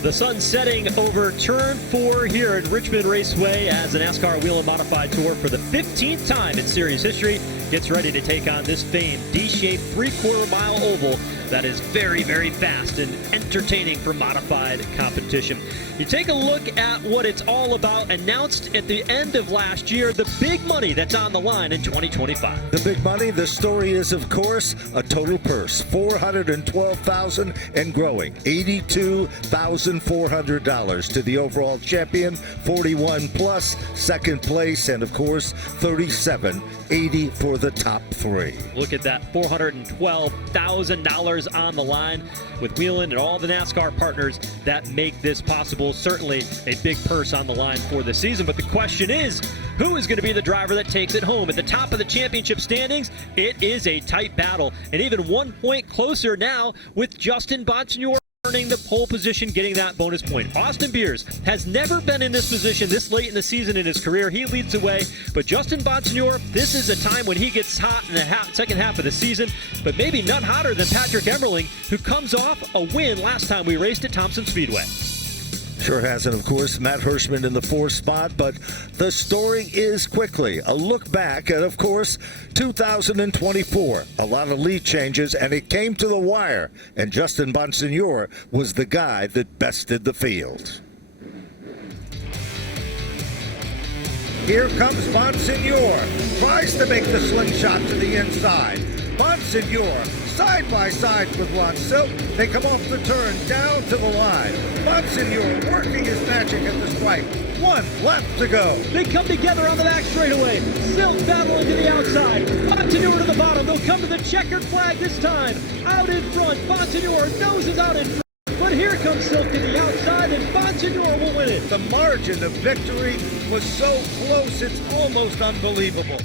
The sun setting over turn 4 here at Richmond Raceway as the NASCAR Whelen Modified Tour for the 15th time in series history gets ready to take on this famed D-shaped 3/4-mile oval that is very, very fast and entertaining for modified competition. You take a look at what it's all about, announced at the end of last year, the big money that's on the line in 2025. The big money, the story is, of course, a total purse, $412,000 and growing, $82,400 to the overall champion, 41 plus, second place, and of course, $37,80 for the top 3. Look at that, $412,000 on the line with Whelen and all the NASCAR partners that make this possible. Certainly a big purse on the line for the season, but the question is, who is going to be the driver that takes it home? At the top of the championship standings, it is a tight battle, and even 1 point closer now with Justin Bonsignore earning the pole position, getting that bonus point. Austin Beers has never been in this position this late in the season in his career. He leads the way, but Justin Bonsignore, this is a time when he gets hot in the second half of the season, but maybe none hotter than Patrick Emmerling, who comes off a win last time we raced at Thompson Speedway. Sure has, and of course, Matt Hirschman in the 4th spot, but the story is quickly a look back at, of course, 2024. A lot of lead changes, and it came to the wire, and Justin Bonsignore was the guy that bested the field. Here comes Bonsignore, tries to make the slingshot to the inside. Bonsignore side by side with Ron Silk. They come off the turn down to the line. Bonsignore working his magic at the stripe. 1 left to go. They come together on the back straightaway. Silk battling to the outside. Bonsignore to the bottom. They'll come to the checkered flag this time. Out in front. Bonsignore noses out in front. But here comes Silk to the outside, and Bonsignore will win it. The margin of victory was so close, it's almost unbelievable.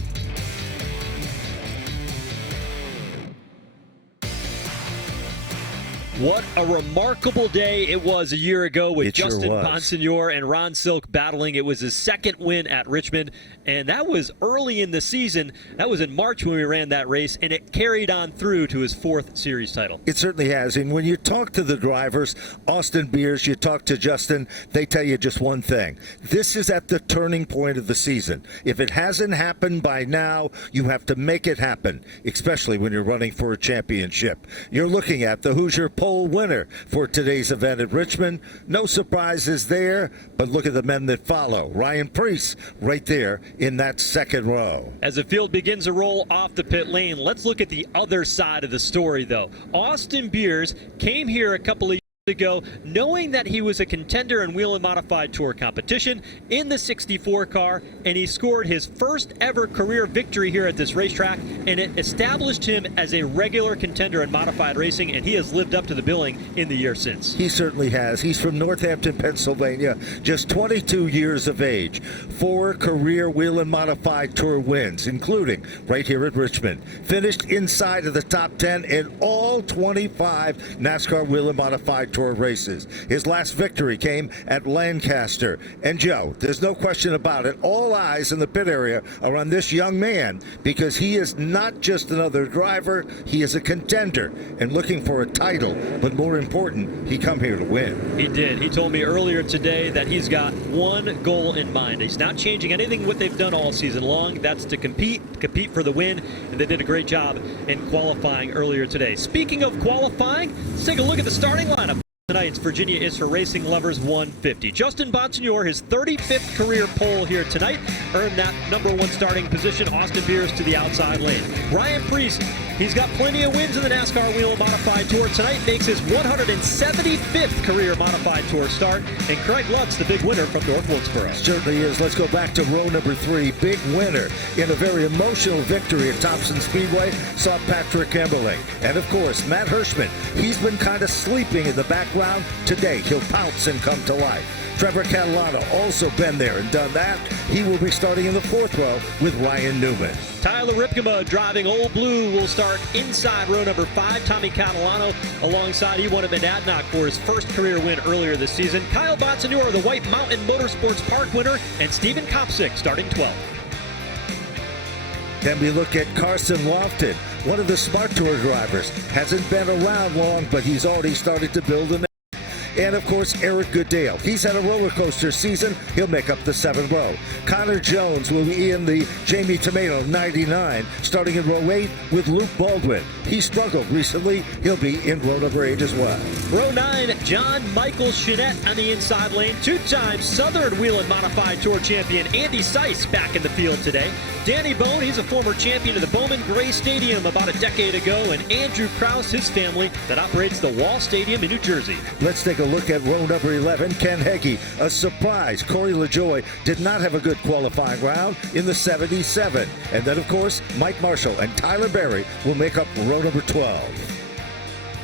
What a remarkable day it was a year ago with Justin Bonsignore and Ron Silk battling. It was his second win at Richmond, and that was early in the season. That was in March when we ran that race, and it carried on through to his 4th series title. It certainly has, and when you talk to the drivers, Austin Beers, you talk to Justin, they tell you just one thing. This is at the turning point of the season. If it hasn't happened by now, you have to make it happen, especially when you're running for a championship. You're looking at the Hoosier pole winner for today's event at Richmond. No surprises there, but look at the men that follow. Ryan Preece right there in that second row. As the field begins to roll off the pit lane, let's look at the other side of the story, though. Austin Beers came here a couple of ago, knowing that he was a contender in Whelen Modified Tour competition in the 64 car, and he scored his first ever career victory here at this racetrack, and it established him as a regular contender in modified racing, and he has lived up to the billing in the year since. He certainly has. He's from Northampton, Pennsylvania, just 22 years of age. 4 career Whelen Modified Tour wins, including right here at Richmond. Finished inside of the top 10 in all 25 NASCAR Whelen Modified Tour races. His last victory came at Lancaster. And Joe, there's no question about it, all eyes in the pit area are on this young man because he is not just another driver, he is a contender and looking for a title, but more important, he come here to win. He did. He told me earlier today that he's got one goal in mind. He's not changing anything what they've done all season long. That's to compete for the win, and they did a great job in qualifying earlier today. Speaking of qualifying, let's take a look at the starting lineup. Tonight's Virginia is for Racing Lovers 150. Justin Bonsignore, his 35th career pole here tonight, earned that #1 starting position. Austin Beers to the outside lane. Ryan Preece, he's got plenty of wins in the NASCAR Whelen Modified Tour. Tonight makes his 175th career Modified Tour start. And Craig Lutz, the big winner from North Wilkesboro. Certainly is. Let's go back to row number 3. Big winner in a very emotional victory at Thompson Speedway, saw Patrick Emmerling. And of course, Matt Hirschman. He's been kind of sleeping in the background. Today, he'll pounce and come to life. Trevor Catalano also been there and done that. He will be starting in the 4th row with Ryan Newman. Tyler Ripkema driving Old Blue will start inside row number 5. Tommy Catalano alongside. He won at Monadnock for his first career win earlier this season. Kyle Bonsignore, the White Mountain Motorsports Park winner, and Stephen Kopsick starting 12th. Then we look at Carson Lofton, one of the Smart Tour drivers. Hasn't been around long, but he's already started to build a name. And, of course, Eric Goodale. He's had a roller coaster season. He'll make up the 7th row. Connor Jones will be in the Jamie Tomato 99, starting in row 8 with Luke Baldwin. He struggled recently. He'll be in row number 8 as well. Row 9, John Michael Chenette on the inside lane. Two-time Southern Whelen Modified Tour champion Andy Seiss back in the field today. Danny Bone, he's a former champion of the Bowman Gray Stadium about a decade ago. And Andrew Krause, his family, that operates the Wall Stadium in New Jersey. Let's take a look at row number 11, Ken Heggie. A surprise. Corey LaJoy did not have a good qualifying round in the 77. And then, of course, Mike Marshall and Tyler Berry will make up row number 12.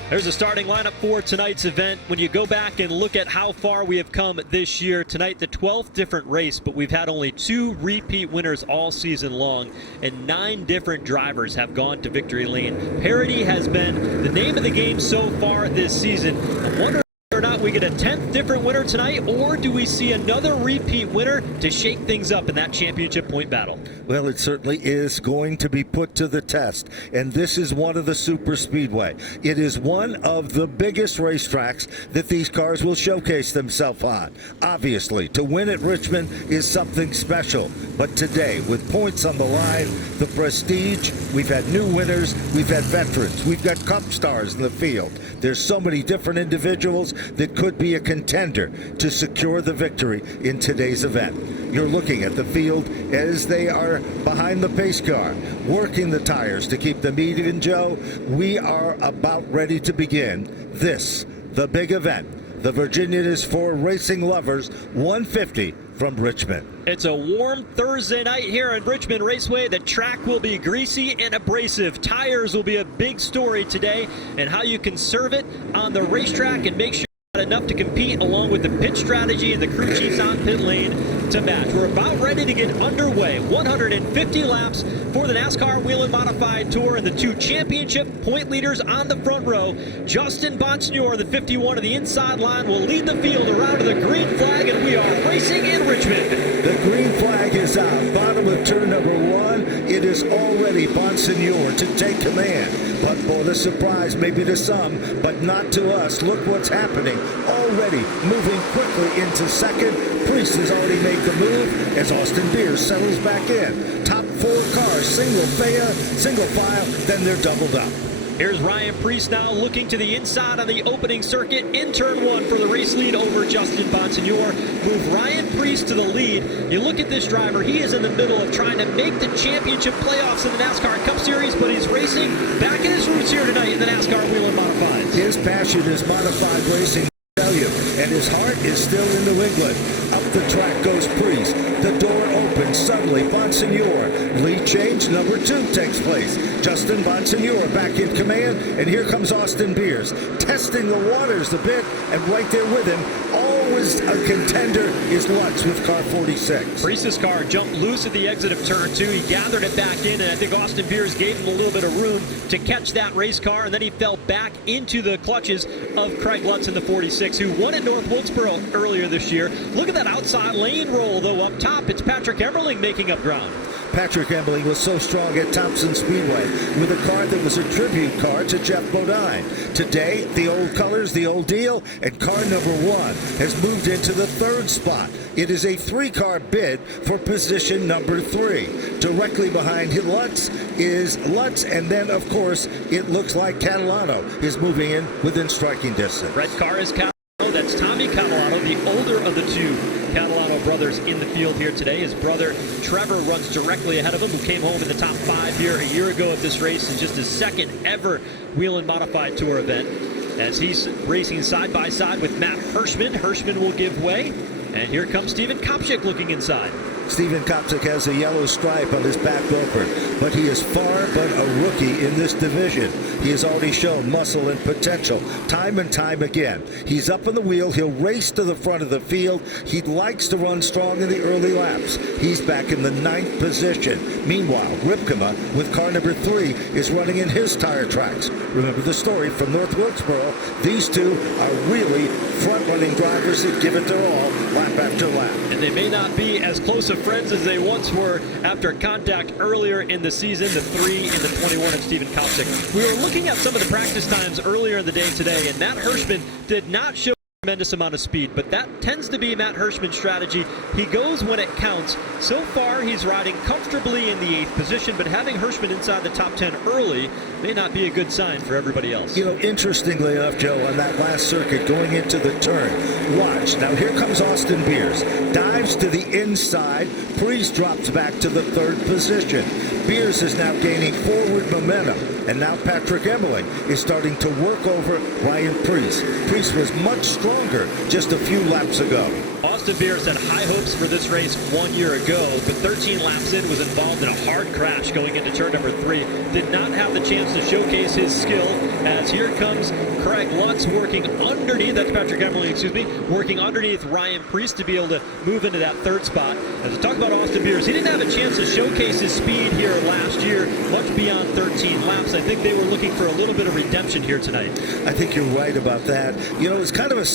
There's a starting lineup for tonight's event. When you go back and look at how far we have come this year, tonight the 12th different race, but we've had only 2 repeat winners all season long, and 9 different drivers have gone to victory lane. Parity has been the name of the game so far this season. I'm wondering whether or not we get a 10th different winner tonight, or do we see another repeat winner to shake things up in that championship point battle? Well, it certainly is going to be put to the test, and this is one of the super speedway. It is one of the biggest racetracks that these cars will showcase themselves on. Obviously, to win at Richmond is something special, but today, with points on the line, the prestige, we've had new winners, we've had veterans, we've got cup stars in the field. There's so many different individuals that could be a contender to secure the victory in today's event. You're looking at the field as they are behind the pace car, working the tires to keep them even, Joe. We are about ready to begin this, the big event, the Virginia is for Racing Lovers 150 from Richmond. It's a warm Thursday night here at Richmond Raceway. The track will be greasy and abrasive. Tires will be a big story today, and how you conserve it on the racetrack and make sure you got enough to compete, along with the pit strategy and the crew chiefs on pit lane to match. We're about ready to get underway. 150 laps for the NASCAR Whelen Modified Tour, and the 2 championship point leaders on the front row. Justin Bonsignor, the 51 of the inside line, will lead the field around to the green flag, and we are racing in Richmond. The green flag is out. Bottom of turn number 1. It is already Bonsignor to take command. But boy, the surprise maybe to some, but not to us. Look what's happening. Already moving quickly into second. Priest has already made the move as Austin Beers settles back in. Top 4 cars, single file, then they're doubled up. Here's Ryan Priest now looking to the inside on the opening circuit in turn 1 for the race lead over Justin Bonsignor. Move Ryan Priest to the lead. You look at this driver, he is in the middle of trying to make the championship playoffs in the NASCAR Cup Series, but he's racing back in his roots here tonight in the NASCAR Whelen Modifieds. His passion is modified racing, and his heart is still in New England. Up the track goes Priest. The door opens suddenly. Bonsignor. Lead change number 2 takes place. Justin Bonsignor back in command, and here comes Austin Beers, testing the waters a bit, and right there with him, always a contender, is Lutz with car 46. Priest's car jumped loose at the exit of turn 2. He gathered it back in, and I think Austin Beers gave him a little bit of room to catch that race car, and then he fell back into the clutches of Craig Lutz in the 46, who won at North Wilkesboro earlier this year. Look at that outside lane roll, though. Up top, it's Patrick Emmerling making up ground. Patrick Emmerling was so strong at Thompson Speedway with a car that was a tribute car to Jeff Bodine. Today, the old colors, the old deal, and car number 1 has moved into the 3rd spot. It is a 3-car bid for position number 3. Directly behind Lutz is Lutz, and then, of course, it looks like Catalano is moving in within striking distance. Red car is Catalano. That's Tommy Catalano, the older of the 2 Catalano brothers in the field here today. His brother Trevor runs directly ahead of him, who came home in the top 5 here a year ago at this race. It's just his 2nd ever Whelen Modified Tour event, as he's racing side by side with Matt Hirschman. Hirschman will give way, and here comes Steven Kopchik looking inside. Steven Kopchik has a yellow stripe on his back bumper, but he is far but a rookie in this division. He has already shown muscle and potential time and time again. He's up on the wheel. He'll race to the front of the field. He likes to run strong in the early laps. He's back in the 9th position. Meanwhile, Ripkema with car number 3 is running in his tire tracks. Remember the story from North Wilkesboro. These 2 are really front-running drivers that give it their all lap after lap. And they may not be as close of friends as they once were after contact earlier in the season. The 3 and the 21 of Steven Kopchik. We were looking at some of the practice times earlier in the day today, and Matt Hirschman did not show tremendous amount of speed, but that tends to be Matt Hirschman's strategy. He goes when it counts. So far, he's riding comfortably in the 8th position, but having Hirschman inside the top 10 early may not be a good sign for everybody else. You know, interestingly enough, Joe, on that last circuit going into the turn, watch. Now here comes Austin Beers. Dives to the inside. Priest drops back to the 3rd position. Beers is now gaining forward momentum. And now Patrick Emmerling is starting to work over Ryan Priest. Priest was much stronger just a few laps ago. Austin Beers had high hopes for this race 1 year ago, but 13 laps in was involved in a hard crash going into turn number 3. Did not have the chance to showcase his skill, as here comes Craig Lutz working underneath, that's Patrick Emmerling, excuse me, working underneath Ryan Priest to be able to move into that 3rd spot. As we talk about Austin Beers, he didn't have a chance to showcase his speed here last year, much beyond 13 laps. I think they were looking for a little bit of redemption here tonight. I think you're right about that. You know, it's kind of a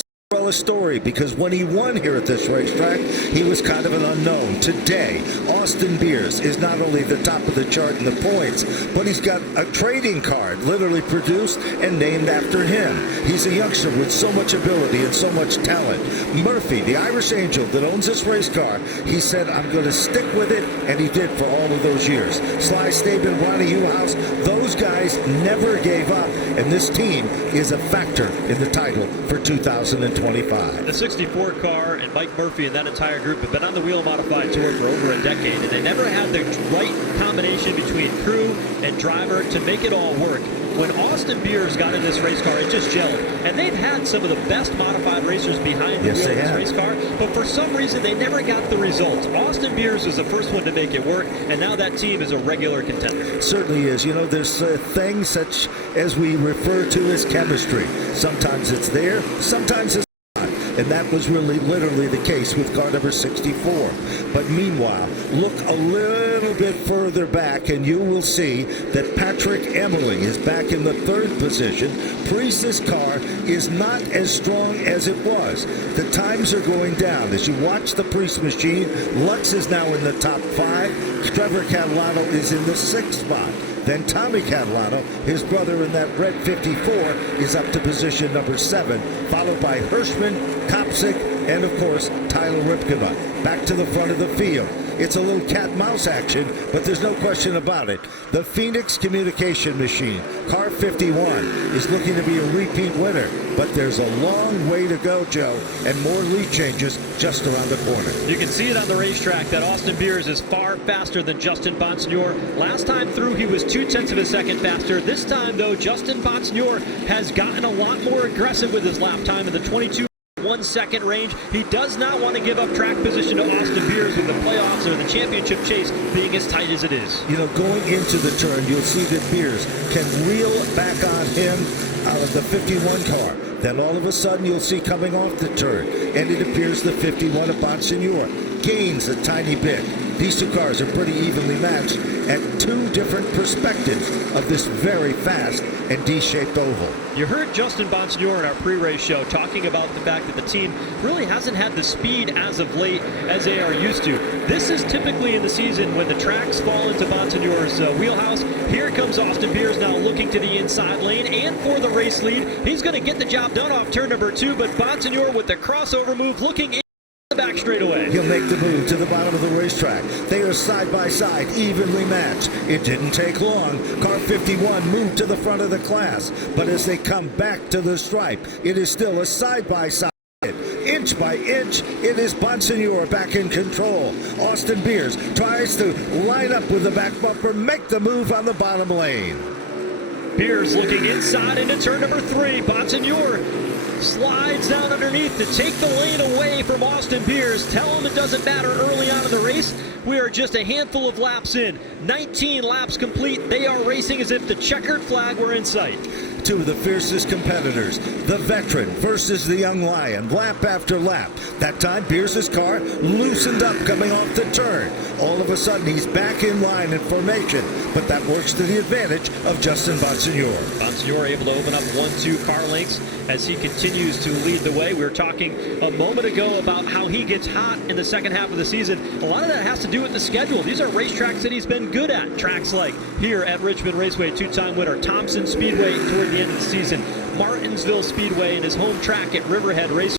story, because when he won here at this racetrack, he was kind of an unknown. Today, Austin Beers is not only the top of the chart in the points, but he's got a trading card literally produced and named after him. He's a youngster with so much ability and so much talent. Murphy, the Irish Angel that owns this race car, he said, I'm going to stick with it, and he did for all of those years. Sly Staben, Ronnie Hewhouse, those guys never gave up, and this team is a factor in the title for 2025. The 64 car and Mike Murphy and that entire group have been on the Whelen Modified Tour for over a decade, and they never had the right combination between crew and driver to make it all work. When Austin Beers got in this race car, it just gelled. And they've had some of the best modified racers behind the wheel of this race car, but for some reason they never got the results. Austin Beers was the first one to make it work, and now that team is a regular contender. It certainly is. You know, there's things such as we refer to as chemistry. Sometimes it's there, sometimes it's not. And that was really literally the case with car number 64. But meanwhile, look a little bit further back and you will see that Patrick Emmerling is back in the 3rd position. Priest's car is not as strong as it was. The times are going down. As you watch the Priest machine, Lutz is now in the top 5. Trevor Catalano is in the 6th spot. Then Tommy Catalano, his brother in that red 54, is up to position number 7, followed by Hirschman, Kopsick, and of course, Tyler Ripkenot. Back to the front of the field. It's a little cat-mouse action, but there's no question about it. The Phoenix Communication Machine, car 51, is looking to be a repeat winner, but there's a long way to go, Joe, and more lead changes just around the corner. You can see it on the racetrack that Austin Beers is far faster than Justin Bonsignor. Last time through, he was 0.2 of a second faster. This time, though, Justin Bonsignor has gotten a lot more aggressive with his lap time in the 22.1 range. He does not want to give up track position to Austin Beers with the playoffs or the championship chase being as tight as it is. You know, going into the turn, you'll see that Beers can reel back on him out of the 51 car. Then all of a sudden, you'll see coming off the turn, and it appears the 51 of Bonsignor gains a tiny bit. These two cars are pretty evenly matched at 2 different perspectives of this very fast and D-shaped oval. You heard Justin Bonsignor in our pre-race show talking about the fact that the team really hasn't had the speed as of late as they are used to. This is typically in the season when the tracks fall into Bonsignor's wheelhouse. Here comes Austin Beers now looking to the inside lane and for the race lead. He's going to get the job done off turn number 2, but Bonsignor with the crossover move looking in the back straightaway. He'll make the move to the bottom of the racetrack. They are side by side, evenly matched. It didn't take long. Car 51 moved to the front of the class, but as they come back to the stripe, it is still a side by side. Inch by inch, it is Bonsignor back in control. Austin Beers tries to line up with the back bumper, make the move on the bottom lane. Beers looking inside into turn number 3. Bonsignor slides down underneath to take the lane away from Austin Beers. Tell him it doesn't matter early on in the race. We are just a handful of laps in. 19 laps complete. They are racing as if the checkered flag were in sight. 2 of the fiercest competitors, the veteran versus the young lion, lap after lap. That time, Beers' car loosened up coming off the turn. All of a sudden, he's back in line in formation, but that works to the advantage of Justin Bonsignor. Bonsignor able to open up 1-2 car lengths as he continues to lead the way. We were talking a moment ago about how he gets hot in the second half of the season. A lot of that has to do with the schedule. These are racetracks that he's been good at. Tracks like here at Richmond Raceway, 2-time winner, Thompson Speedway toward the end of the season, Martinsville Speedway and his home track at Riverhead Raceway.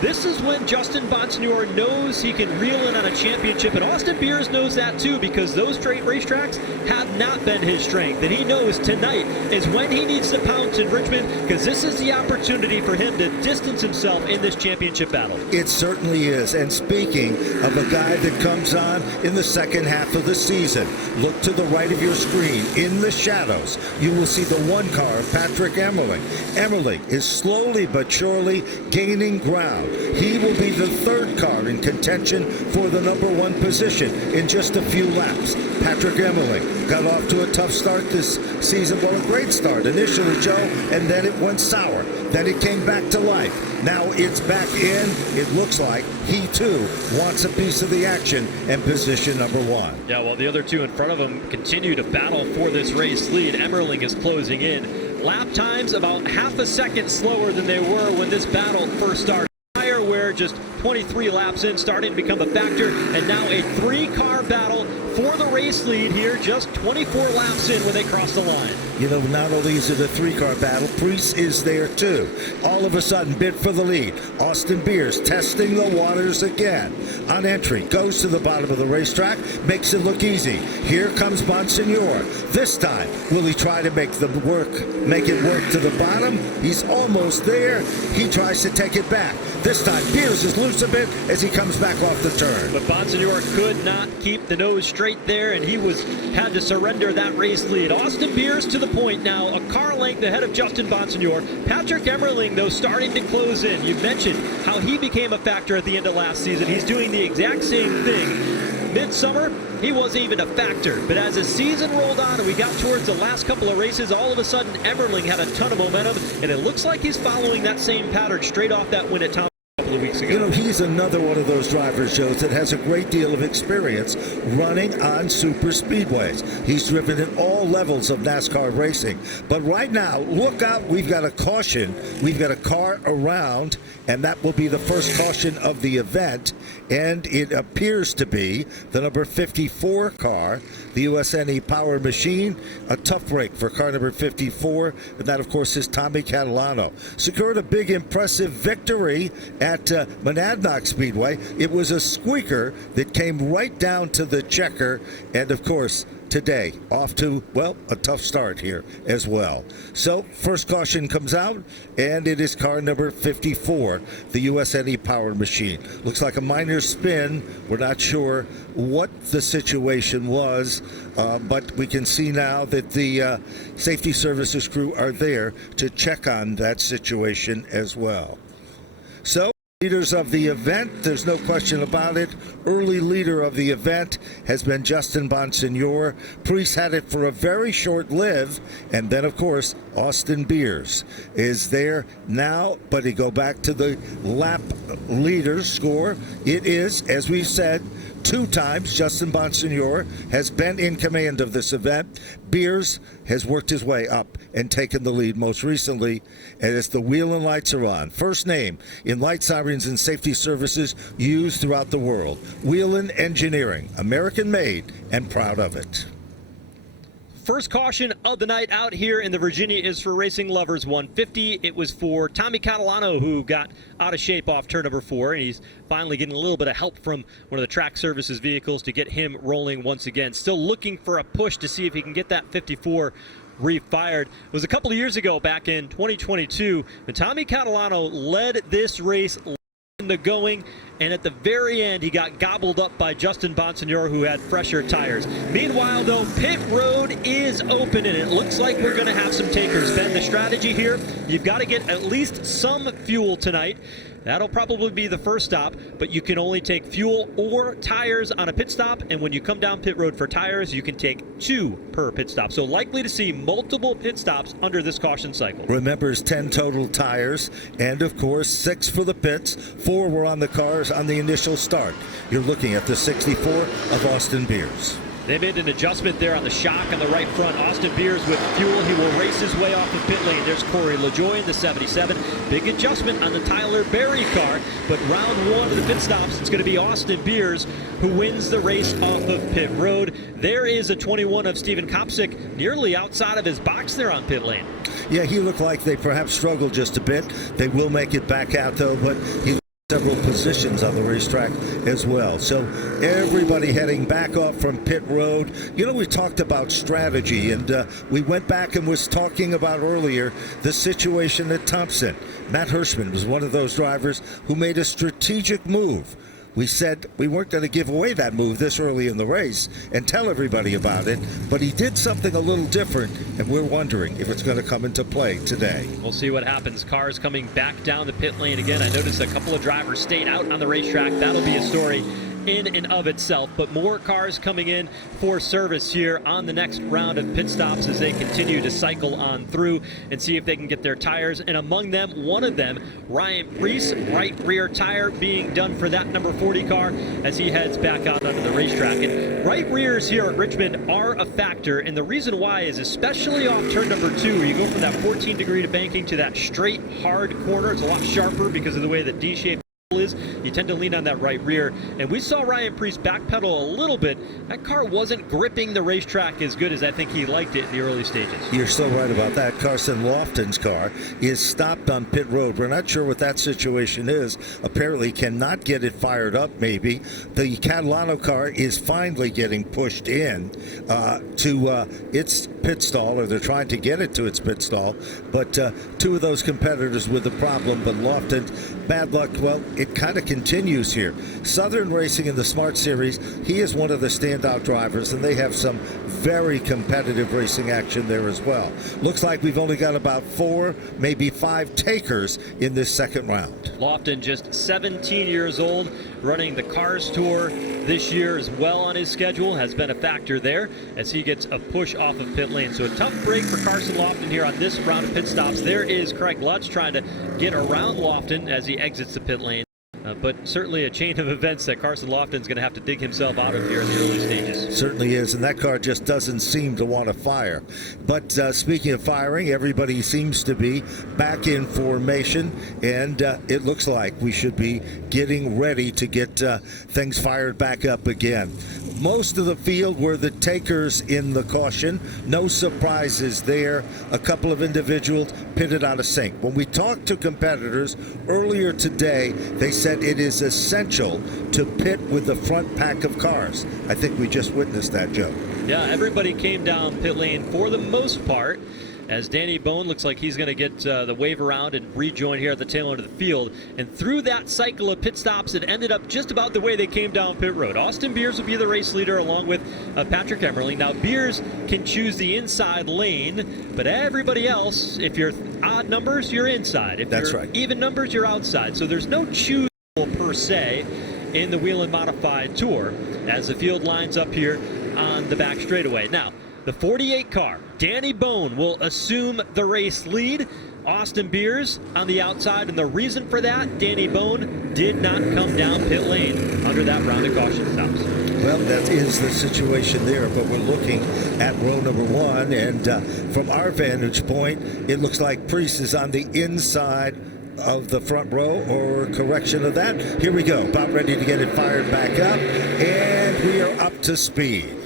This is when Justin Bonsignore knows he can reel in on a championship, and Austin Beers knows that too, because those straight racetracks have not been his strength. And he knows tonight is when he needs to pounce in Richmond, because this is the opportunity for him to distance himself in this championship battle. It certainly is. And speaking of a guy that comes on in the second half of the season, look to the right of your screen. In the shadows, you will see the one car of Patrick Emmerling. Emmerling is slowly but surely gaining ground. He will be the third car in contention for the #1 position in just a few laps. Patrick Emmerling got off to a tough start this season. Well, a great start initially, Joe, and then it went sour. Then it came back to life. Now it's back in. It looks like he, too, wants a piece of the action and position #1. Yeah, well, the other two in front of him continue to battle for this race lead. Emmerling is closing in. Lap times about half a second slower than they were when this battle first started. Where just 23 laps in, starting to become a factor, and now a three-car battle for the race lead here, just 24 laps in when they cross the line. You know, not only is it a three-car battle, Priest is there too. All of a sudden, bid for the lead. Austin Beers testing the waters again. On entry, goes to the bottom of the racetrack, makes it look easy. Here comes Bonsignore. This time, will he try to make it work to the bottom? He's almost there. He tries to take it back. This time, Beers is loose a bit as he comes back off the turn. But Bonsignore could not keep the nose straight there, and he had to surrender that race lead. Austin Beers to the point now, a car length ahead of Justin Bonsignore. Patrick Emmerling, though, starting to close in. You mentioned how he became a factor at the end of last season. He's doing the exact same thing. Midsummer, he wasn't even a factor. But as the season rolled on and we got towards the last couple of races, all of a sudden Emmerling had a ton of momentum, and it looks like he's following that same pattern straight off that win at Tom a couple of weeks ago. You know, he's another one of those drivers, Joe, that has a great deal of experience running on super speedways. He's driven at all levels of NASCAR racing. But right now, look out, we've got a caution. We've got a car around, and that will be the first caution of the event. And it appears to be the number 54 car, the USNE Power Machine. A tough break for car number 54, and that, of course, is Tommy Catalano. Secured a big, impressive victory at Monadnock Speedway. It was a squeaker that came right down to the checker, and, of course, today, off to, well, a tough start here as well. So, first caution comes out, and it is car number 54, the USNE Power Machine. Looks like a minor spin. We're not sure what the situation was, but we can see now that the safety services crew are there to check on that situation as well. So, leaders of the event, there's no question about it. Early leader of the event has been Justin Bonsignore. Priest had it for a very short live, and then, of course, Austin Beers is there now. But you go back to the lap leader score. It is, as we've said, 2 times Justin Bonsignore has been in command of this event. Beers has worked his way up and taken the lead most recently as the Whelen lights are on. First name in light sirens and safety services used throughout the world. Whelen Engineering, American made and proud of it. First caution of the night out here in the Virginia is for Racing Lovers 150. It was for Tommy Catalano, who got out of shape off turn number 4, and he's finally getting a little bit of help from one of the track services vehicles to get him rolling once again. Still looking for a push to see if he can get that 54 refired. It was a couple of years ago, back in 2022, when Tommy Catalano led this race in the going, and at the very end he got gobbled up by Justin Bonsignore, who had fresher tires. Meanwhile, though, pit road is open, and it looks like we're going to have some takers. Ben, the strategy here, you've got to get at least some fuel tonight. That'll probably be the first stop, but you can only take fuel or tires on a pit stop, and when you come down pit road for tires, you can take 2 per pit stop. So likely to see multiple pit stops under this caution cycle. Remember, it's 10 total tires, and of course 6 for the pits. 4 were on the cars on the initial start. You're looking at the 64 of Austin Beers. They made an adjustment there on the shock on the right front. Austin Beers with fuel. He will race his way off the pit lane. There's Corey LaJoie in the 77. Big adjustment on the Tyler Berry car. But round 1 of the pit stops, it's going to be Austin Beers who wins the race off of pit road. There is a 21 of Steven Kopsick nearly outside of his box there on pit lane. Yeah, he looked like they perhaps struggled just a bit. They will make it back out, though, but he several positions on the racetrack as well. So everybody heading back off from pit road. You know, we talked about strategy, and we went back and was talking about earlier the situation at Thompson. Matt Hirschman was one of those drivers who made a strategic move. We said we weren't going to give away that move this early in the race and tell everybody about it, but he did something a little different, and we're wondering if it's going to come into play today. We'll see what happens. Cars coming back down the pit lane again. I noticed a couple of drivers stayed out on the racetrack. That'll be a story in and of itself, but more cars coming in for service here on the next round of pit stops as they continue to cycle on through and see if they can get their tires. And among them, one of them, Ryan Preece, right rear tire being done for that number 40 car as he heads back out onto the racetrack. And right rears here at Richmond are a factor, and the reason why is especially off turn number 2, where you go from that 14 degree to banking to that straight hard corner. It's a lot sharper because of the way the D-shaped is. You tend to lean on that right rear, and we saw Ryan Preece backpedal a little bit. That car wasn't gripping the racetrack as good as I think he liked it in the early stages. You're so right about that. Carson Lofton's car is stopped on pit road. We're not sure what that situation is. Apparently cannot get it fired up, maybe. The Catalano car is finally getting pushed in to its pit stall, or they're trying to get it to its pit stall, but two of those competitors with the problem. But Lofton, bad luck. Well, it kind of continues here. Southern Racing in the Smart Series, he is one of the standout drivers, and they have some very competitive racing action there as well. Looks like we've only got about 4, maybe 5 takers in this second round. Lofton, just 17 years old, running the Cars Tour this year as well on his schedule, has been a factor there as he gets a push off of pit lane. So a tough break for Carson Lofton here on this round of pit stops. There is Craig Lutz trying to get around Lofton as he exits the pit lane. But certainly a chain of events that Carson Lofton's going to have to dig himself out of here in the early stages. Certainly is, and that car just doesn't seem to want to fire. But speaking of firing, everybody seems to be back in formation, and it looks like we should be getting ready to get things fired back up again. Most of the field were the takers in the caution. No surprises there. A couple of individuals pitted out of sync. When we talked to competitors earlier today, they said it is essential to pit with the front pack of cars. I think we just witnessed that, Joe. Yeah, everybody came down pit lane for the most part, as Danny Bone looks like he's going to get the wave around and rejoin here at the tail end of the field. And through that cycle of pit stops, it ended up just about the way they came down pit road. Austin Beers will be the race leader along with Patrick Emmerling. Now, Beers can choose the inside lane, but everybody else, if you're odd numbers, you're inside. If That's you're right. even numbers, you're outside. So there's no choose per se in the Whelen Modified Tour as the field lines up here on the back straightaway. Now, the 48 car, Danny Bone, will assume the race lead. Austin Beers on the outside, and the reason for that, Danny Bone did not come down pit lane under that round of caution stops. Well, that is the situation there, but we're looking at row number 1, and from our vantage point, it looks like Preece is on the inside of the front row, or correction of that. Here we go, about ready to get it fired back up, and we are up to speed.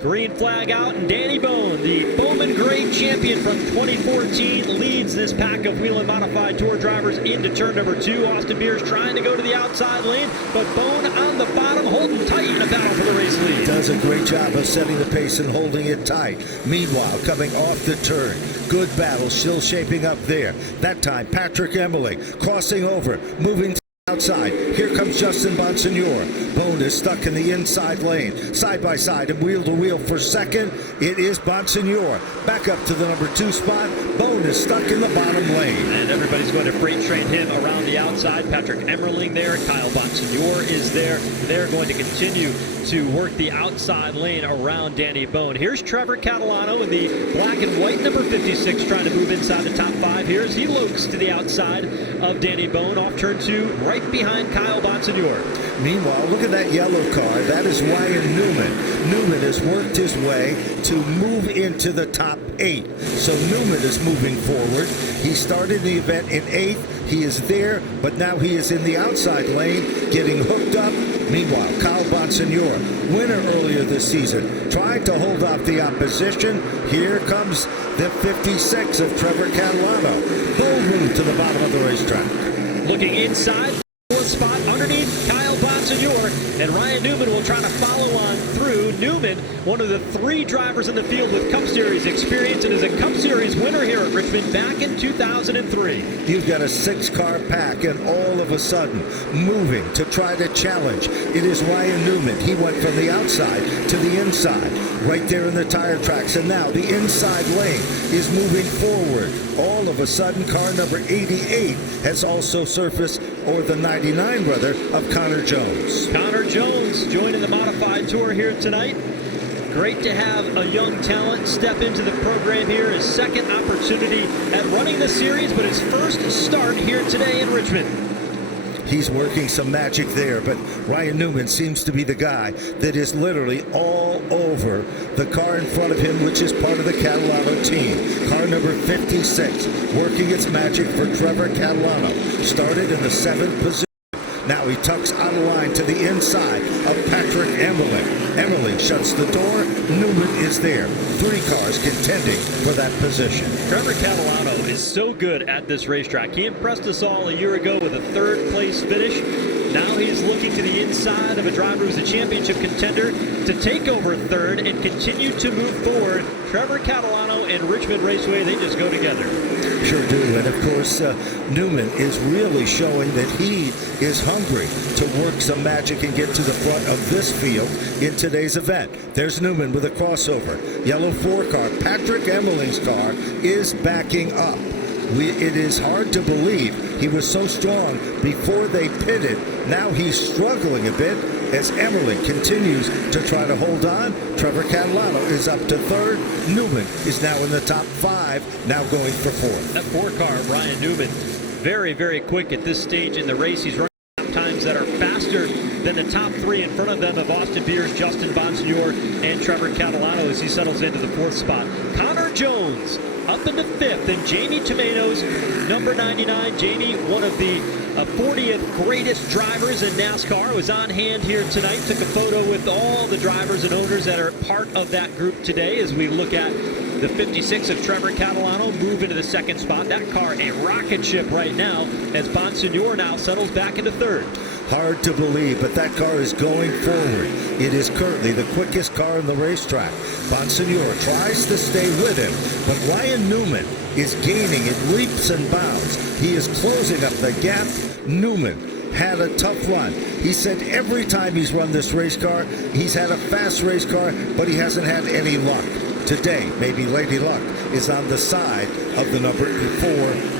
Green flag out, and Danny Bone, the Bowman Gray champion from 2014, leads this pack of Whelen Modified Tour drivers into turn number 2. Austin Beers trying to go to the outside lane, but Bone on the bottom, holding tight in a battle for the race lead. Does a great job of setting the pace and holding it tight. Meanwhile, coming off the turn, good battle still shaping up there. That time, Patrick Emmerling crossing over, moving to outside. Here comes Justin Bonsignor. Bone is stuck in the inside lane. Side by side and wheel to wheel for second. It is Bonsignor. Back up to the number 2 spot. Bone is stuck in the bottom lane. And everybody's going to freight train him around the outside. Patrick Emmerling there. Kyle Bonsignor is there. They're going to continue to work the outside lane around Danny Bone. Here's Trevor Catalano in the black and white number 56 trying to move inside the top 5 here as he lokes to the outside of Danny Bone off turn 2, right behind Kyle Bonsignor. Meanwhile, look at that yellow car. That is Ryan Newman. Newman has worked his way to move into the top 8. So Newman is moving forward. He started the event in 8th. He is there, but now he is in the outside lane, getting hooked up. Meanwhile, Kyle Bonsignor, winner earlier this season, trying to hold off the opposition. Here comes the 56 of Trevor Catalano. Bold move to the bottom of the racetrack. Looking inside, fourth spot underneath Kyle Bonsignor, and Ryan Newman will try to follow on through. Newman, one of the 3 drivers in the field with Cup Series experience, and is a Cup Series winner here at Richmond back in 2003. You've got a 6-car pack, and all of a sudden, moving to try to challenge. It is Ryan Newman. He went from the outside to the inside, right there in the tire tracks, and now the inside lane is moving forward. All of a sudden, car number 88 has also surfaced, or the 99 rather, of Connor Jones. Connor Jones joining the Modified Tour here tonight. Great to have a young talent step into the program here. His second opportunity at running the series, but his first start here today in Richmond. He's working some magic there, but Ryan Newman seems to be the guy that is literally all over the car in front of him, which is part of the Catalano team. Car number 56, working its magic for Trevor Catalano. Started in the 7th position. Now he tucks out of line to the inside of Patrick Emmerling. Emmerling shuts the door. Newman is there. 3 cars contending for that position. Trevor Catalano is so good at this racetrack. He impressed us all a year ago with a 3rd place finish. Now he's looking to the inside of a driver who's a championship contender to take over 3rd and continue to move forward. Trevor Catalano and Richmond Raceway, they just go together. Sure do. And of course, Newman is really showing that he is hungry to work some magic and get to the front of this field in today's event. There's Newman with a crossover. Yellow 4 car. Patrick Emmerling's car is backing up. It is hard to believe he was so strong before they pitted. Now he's struggling a bit as Emmerling continues to try to hold on. Trevor Catalano is up to 3rd. Newman is now in the top 5, now going for 4th. That 4 car, Ryan Newman, very, very quick at this stage in the race. He's running times that are faster than the top 3 in front of them of Austin Beers, Justin Bonsignor, and Trevor Catalano as he settles into the 4th spot. Connor Jones up into 5th, and Jamie Tomatoes, number 99. Jamie, one of the 40th greatest drivers in NASCAR, was on hand here tonight. Took a photo with all the drivers and owners that are part of that group today as we look at the 56 of Trevor Catalano move into the 2nd spot. That car a rocket ship right now as Bonsignor now settles back into 3rd. Hard to believe, but that car is going forward. It is currently the quickest car in the racetrack. Bonsignor tries to stay with him, but Ryan Newman is gaining in leaps and bounds. He is closing up the gap. Newman had a tough run. He said every time he's run this race car, he's had a fast race car, but he hasn't had any luck. Today, maybe Lady Luck is on the side of the number 4,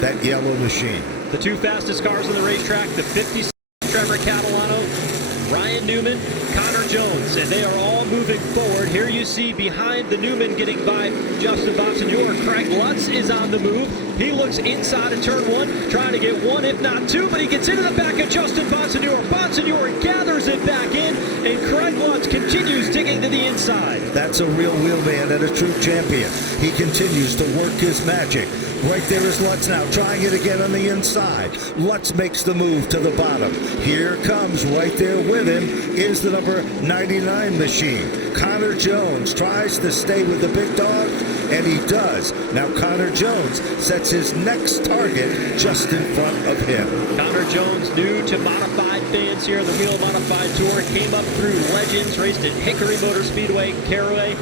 that yellow machine. The 2 fastest cars on the racetrack, the 56 Trevor Catalano, Ryan Newman, Connor Jones, and they are all moving forward. Here you see behind the Newman getting by Justin Bonsignor. Craig Lutz is on the move. He looks inside of turn 1, trying to get 1, if not 2, but he gets into the back of Justin Bonsignor. Bonsignor gathers it back in, and Craig Lutz continues digging to the inside. That's a real wheelman and a true champion. He continues to work his magic. Right there is Lutz now, trying it again on the inside. Lutz makes the move to the bottom. Here comes, right there with him, is the number 99 machine. Connor Jones tries to stay with the big dog, and he does. Now Connor Jones sets his next target just in front of him. Connor Jones, new to modified fans here on the Whelen Modified Tour, came up through Legends, raced at Hickory Motor Speedway, Caraway.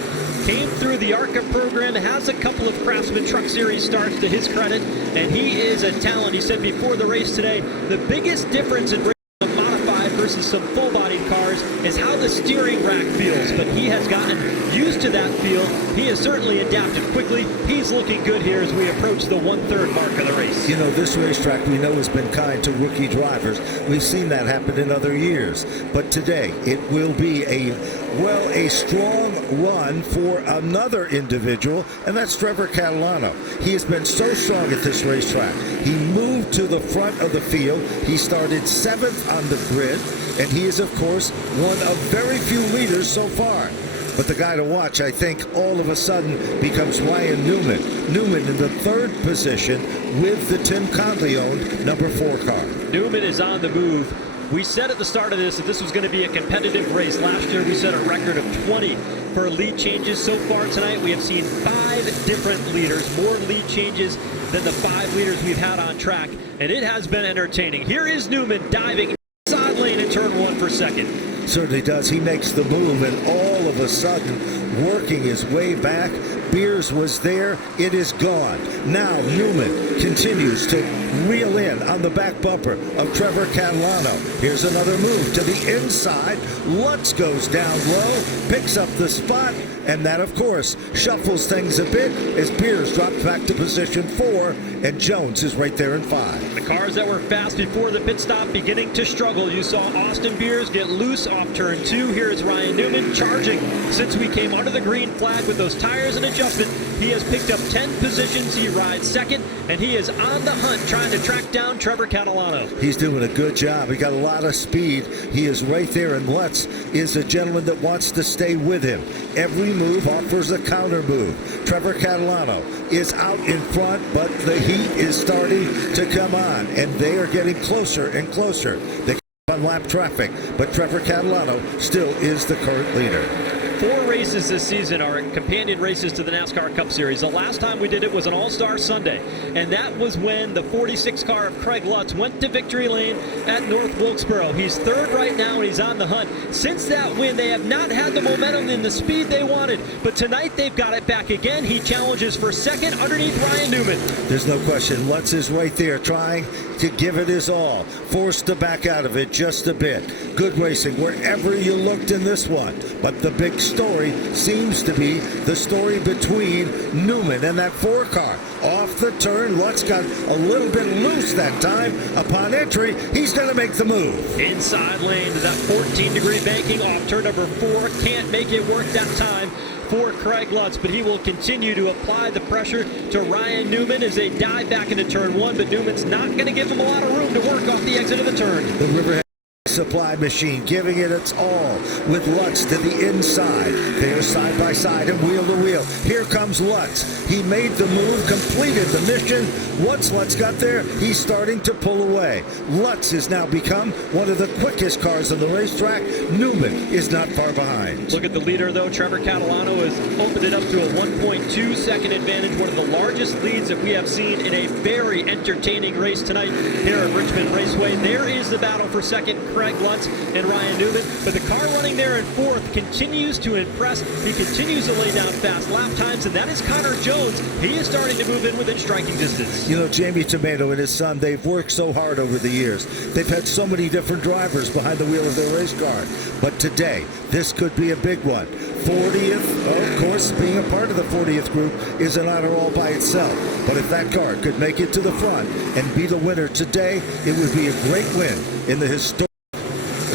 Came through the ARCA program, has a couple of Craftsman Truck Series starts to his credit, and he is a talent. He said before the race today, the biggest difference in racing a modified versus some full-bodied cars is how the steering rack feels, but he has gotten used to that feel. He has certainly adapted quickly. He's looking good here as we approach the 1/3 mark of the race. You know, this racetrack we know has been kind to rookie drivers. We've seen that happen in other years. But today, it will be a strong run for another individual, and that's Trevor Catalano. He has been so strong at this racetrack. He moved to the front of the field. He started 7th on the grid, and he is, of course, one of very few leaders so far. But the guy to watch, I think, all of a sudden becomes Ryan Newman. Newman in the third position with the Tim Conley-owned number 4 car. Newman is on the move. We said at the start of this that this was going to be a competitive race. Last year we set a record of 20 for lead changes. So far tonight we have seen 5 different leaders, more lead changes than the 5 leaders we've had on track, and it has been entertaining. Here is Newman diving inside lane in turn 1 for second. Certainly does. He makes the move, and all of a sudden, working his way back, Beers was there. It is gone. Now Newman continues to reel in on the back bumper of Trevor Catalano. Here's another move to the inside. Lutz goes down low, picks up the spot, and that, of course, shuffles things a bit as Beers drops back to position 4, and Jones is right there in 5. The cars that were fast before the pit stop beginning to struggle. You saw Austin Beers get loose off turn 2. Here is Ryan Newman charging. Since we came under the green flag with those tires and adjustment, he has picked up 10 positions. He rides second, and he is on the hunt trying to track down Trevor Catalano. He's doing a good job. He got a lot of speed. He is right there, and Lutz is a gentleman that wants to stay with him. Every move offers a counter move. Trevor Catalano is out in front, but the heat is starting to come on, and they are getting closer and closer. They keep on lap traffic, but Trevor Catalano still is the current leader. 4 races this season are companion races to the NASCAR Cup Series. The last time we did it was an All-Star Sunday, and that was when the 46 car of Craig Lutz went to victory lane at North Wilkesboro. He's third right now, and he's on the hunt. Since that win, they have not had the momentum and the speed they wanted, but tonight they've got it back again. He challenges for second underneath Ryan Newman. There's no question. Lutz is right there trying to give it his all. Forced to back out of it just a bit. Good racing wherever you looked in this one, but the big story seems to be the story between Newman and that 4 car. Off the turn, Lutz got a little bit loose that time. Upon entry, he's going to make the move. Inside lane to that 14-degree banking off turn number 4. Can't make it work that time for Craig Lutz, but he will continue to apply the pressure to Ryan Newman as they dive back into turn 1, but Newman's not going to give him a lot of room to work off the exit of the turn. The Riverhead supply machine giving it its all with Lutz to the inside. They're side by side and wheel to wheel. Here comes Lutz. He made the move, completed the mission. Once Lutz got there, he's starting to pull away. Lutz has now become one of the quickest cars on the racetrack. Newman is not far behind. Look at the leader, though. Trevor Catalano has opened it up to a 1.2 second advantage, one of the largest leads that we have seen in a very entertaining race tonight here at Richmond Raceway. There is the battle for second. Craig Lutz and Ryan Newman, but the car running there in 4th continues to impress. He continues to lay down fast lap times, and that is Connor Jones. He is starting to move in within striking distance. You know, Jamie Tomato and his son, they've worked so hard over the years. They've had so many different drivers behind the wheel of their race car, but today, this could be a big one. 40th, of course, being a part of the 40th group is an honor all by itself, but if that car could make it to the front and be the winner today, it would be a great win in the historic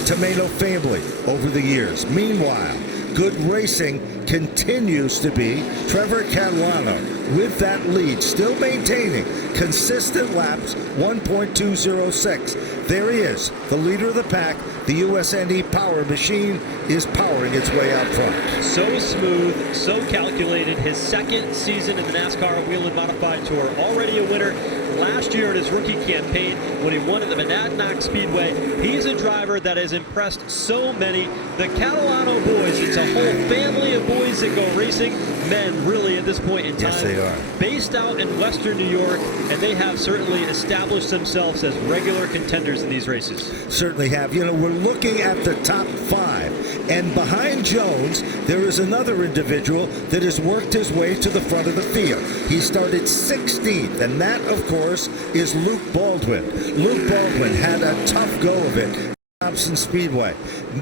Tomato family over the years. Meanwhile, good racing continues to be Trevor Catalano with that lead, still maintaining consistent laps, 1.206. There he is, the leader of the pack. The USNE power machine is powering its way out front. So smooth, so calculated. His second season in the NASCAR Whelen Modified Tour. Already a winner last year in his rookie campaign when he won at the Monadnock Speedway. He's a driver that has impressed so many. The Catalano boys, it's a whole family of boys that go racing. Men, really, at this point in time. Yes, they are. Based out in Western New York, and they have certainly established themselves as regular contenders in these races. Certainly have. You know, we're looking at the top 5, and behind Jones, there is another individual that has worked his way to the front of the field. He started 16th, and that, of course, is Luke Baldwin. Luke Baldwin had a tough go of it. Thompson Speedway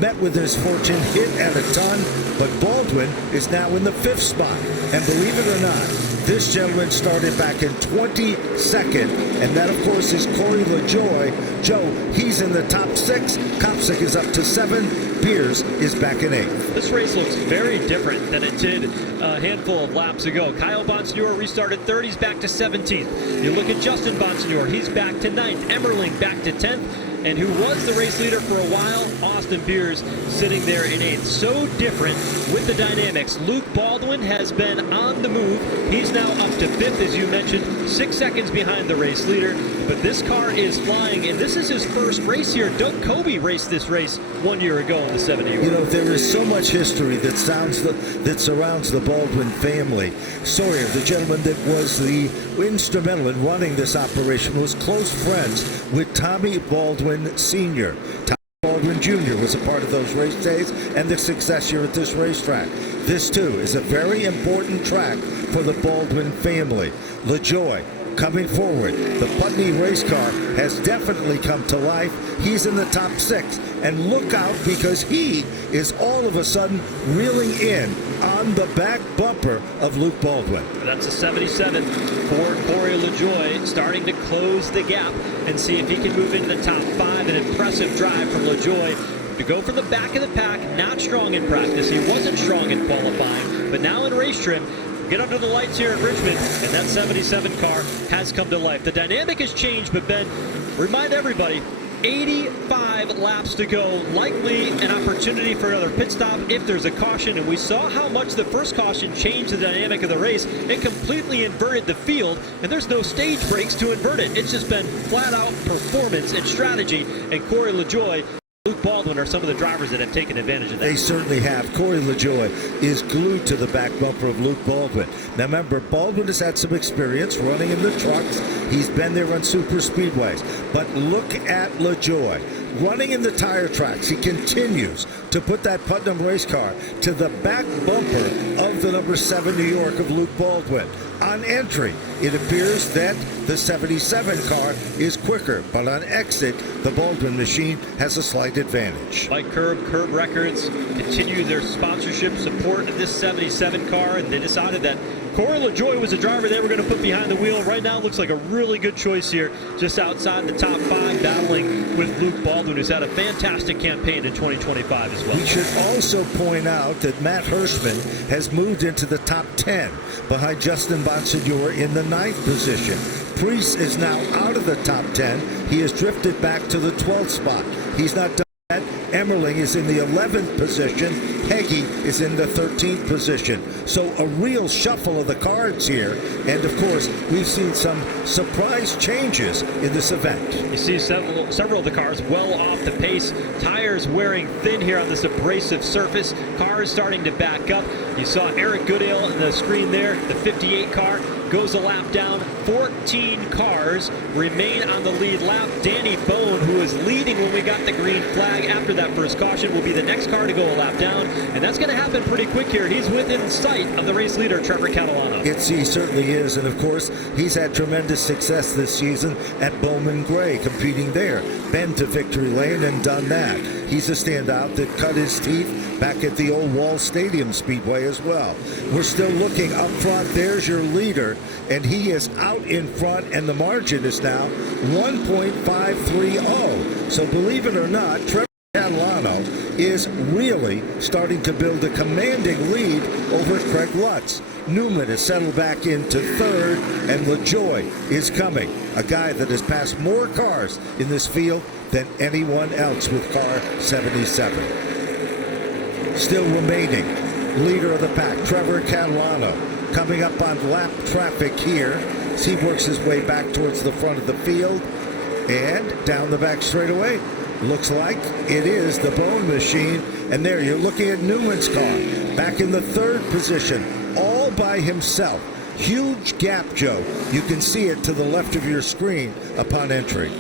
met with his fortune, hit at a ton, but Baldwin is now in the 5th spot. And believe it or not, this gentleman started back in 22nd, and that, of course, is Corey LaJoy. Joe, he's in the top 6. Kopsick is up to 7. Pierce is back in 8th. This race looks very different than it did a handful of laps ago. Kyle Bonsignor restarted third, he's back to 17th. You look at Justin Bonsignor, he's back to 9th. Emmerling back to 10th. And who was the race leader for a while, Austin Beers, sitting there in 8th. So different with the dynamics. Luke Baldwin has been on the move. He's now up to 5th, as you mentioned, 6 seconds behind the race leader. But this car is flying, and this is his first race here. Doug Coby raced this race 1 year ago in the 70. You know, there is so much history that surrounds the Baldwin family. Sawyer, the gentleman that was the instrumental in running this operation, was close friends with Tommy Baldwin Sr. Tommy Baldwin Jr. was a part of those race days and the success here at this racetrack. This, too, is a very important track for the Baldwin family. LaJoy coming forward. The Putney race car has definitely come to life. He's in the top 6. And look out, because he is all of a sudden reeling in on the back bumper of Luke Baldwin. That's a 77 for Corey LaJoy, starting to close the gap and see if he can move into the top 5. An impressive drive from LaJoy to go from the back of the pack. Not strong in practice. He wasn't strong in qualifying, but now in race trim, get under the lights here at Richmond, and that 77 car has come to life. The dynamic has changed, but Ben, remind everybody, 85 laps to go, likely an opportunity for another pit stop if there's a caution, and we saw how much the first caution changed the dynamic of the race. It completely inverted the field, and there's no stage breaks to invert it. It's just been flat-out performance and strategy, and Corey LaJoy, Luke Baldwin are some of the drivers that have taken advantage of that. They certainly have. Corey LaJoy is glued to the back bumper of Luke Baldwin. Now remember, Baldwin has had some experience running in the trucks. He's been there on super speedways. But look at LaJoy. Running in the tire tracks, he continues to put that Putnam race car to the back bumper of the number 7 New York of Luke Baldwin. On entry, it appears that the 77 car is quicker, but on exit, the Baldwin machine has a slight advantage. Like Curb Records continue their sponsorship support of this 77 car, and they decided that Corey LaJoy was a driver they were going to put behind the wheel. Right now, it looks like a really good choice here, just outside the top 5, battling with Luke Baldwin, who's had a fantastic campaign in 2025 as well. We should also point out that Matt Hirschman has moved into the top 10 behind Justin Bonsignor in the 9th position. Priest is now out of the top 10. He has drifted back to the 12th spot. He's not done that. Emmerling is in the 11th position. Heggie is in the 13th position. So a real shuffle of the cards here. And of course, we've seen some surprise changes in this event. You see several of the cars well off the pace. Tires wearing thin here on this abrasive surface. Cars starting to back up. You saw Eric Goodale in the screen there. The 58 car goes a lap down. 14 cars remain on the lead lap. Danny Bone, who was leading when we got the green flag after that first caution, will be the next car to go a lap down. And that's going to happen pretty quick here. He's within sight of the race leader, Trevor Catalano. He certainly is. And of course, he's had tremendous success this season at Bowman Gray, competing there. Been to victory lane and done that. He's a standout that cut his teeth back at the old Wall Stadium Speedway as well. We're still looking up front. There's your leader, and he is out in front, and the margin is now 1.530. So believe it or not, Trevor Catalano is really starting to build a commanding lead over Craig Lutz. Newman has settled back into 3rd, and LaJoy is coming, a guy that has passed more cars in this field than anyone else with car 77. Still remaining, leader of the pack, Trevor Catalano, coming up on lap traffic here as he works his way back towards the front of the field and down the back straightaway. Looks like it is the Bone machine, and there you're looking at Newman's car back in the 3rd position, all by himself. Huge gap, Joe. You can see it to the left of your screen upon entry.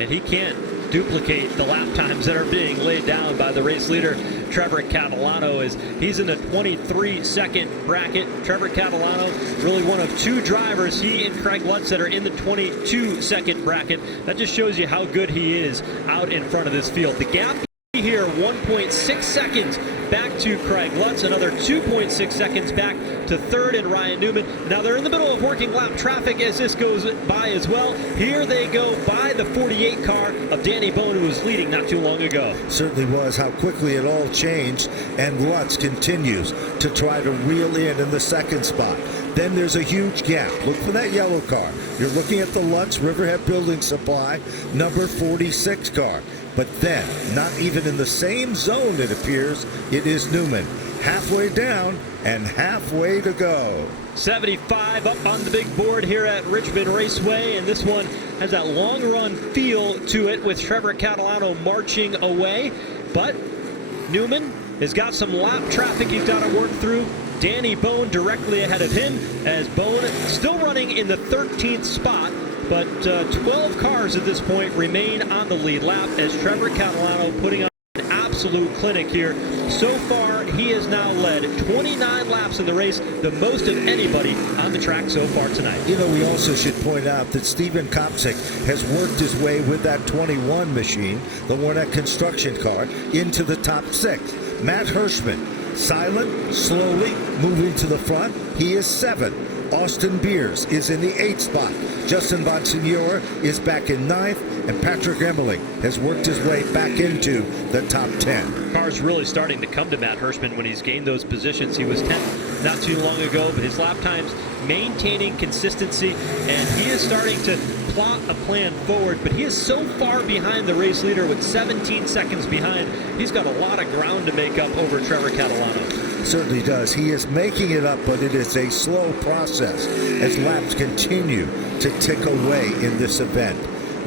And he can't duplicate the lap times that are being laid down by the race leader, Trevor Catalano, as he's in the 23-second bracket. Trevor Catalano, really one of 2 drivers, he and Craig Lutz, that are in the 22-second bracket. That just shows you how good he is out in front of this field. The gap here, 1.6 seconds back to Craig Lutz, another 2.6 seconds back to third and Ryan Newman. Now they're in the middle of working lap traffic as this goes by as well. Here they go by the 48 car of Danny Bone, who was leading not too long ago. Certainly was how quickly it all changed, and Lutz continues to try to reel in the second spot. Then there's a huge gap. Look for that yellow car. You're looking at the Lutz Riverhead Building Supply number 46 car. But then, not even in the same zone, it appears, it is Newman. Halfway down and halfway to go. 75 up on the big board here at Richmond Raceway, and this one has that long run feel to it with Trevor Catalano marching away. But Newman has got some lap traffic he's got to work through. Danny Bone directly ahead of him, as Bone still running in the 13th spot. But 12 cars at this point remain on the lead lap as Trevor Catalano putting on an absolute clinic here. So far, he has now led 29 laps in the race, the most of anybody on the track so far tonight. You know, we also should point out that Stephen Kopsick has worked his way with that 21 machine, the Warnett construction car, into the top 6. Matt Hirschman, silent, slowly moving to the front. He is 7. Austin Beers is in the 8th spot. Justin Bonsignore is back in 9th, and Patrick Emmerling has worked his way back into the top 10. Car's really starting to come to Matt Hirschman when he's gained those positions. He was 10th not too long ago, but his lap times maintaining consistency, and he is starting to plot a plan forward, but he is so far behind the race leader with 17 seconds behind. He's got a lot of ground to make up over Trevor Catalano. Certainly does. He is making it up, but it is a slow process as laps continue to tick away in this event.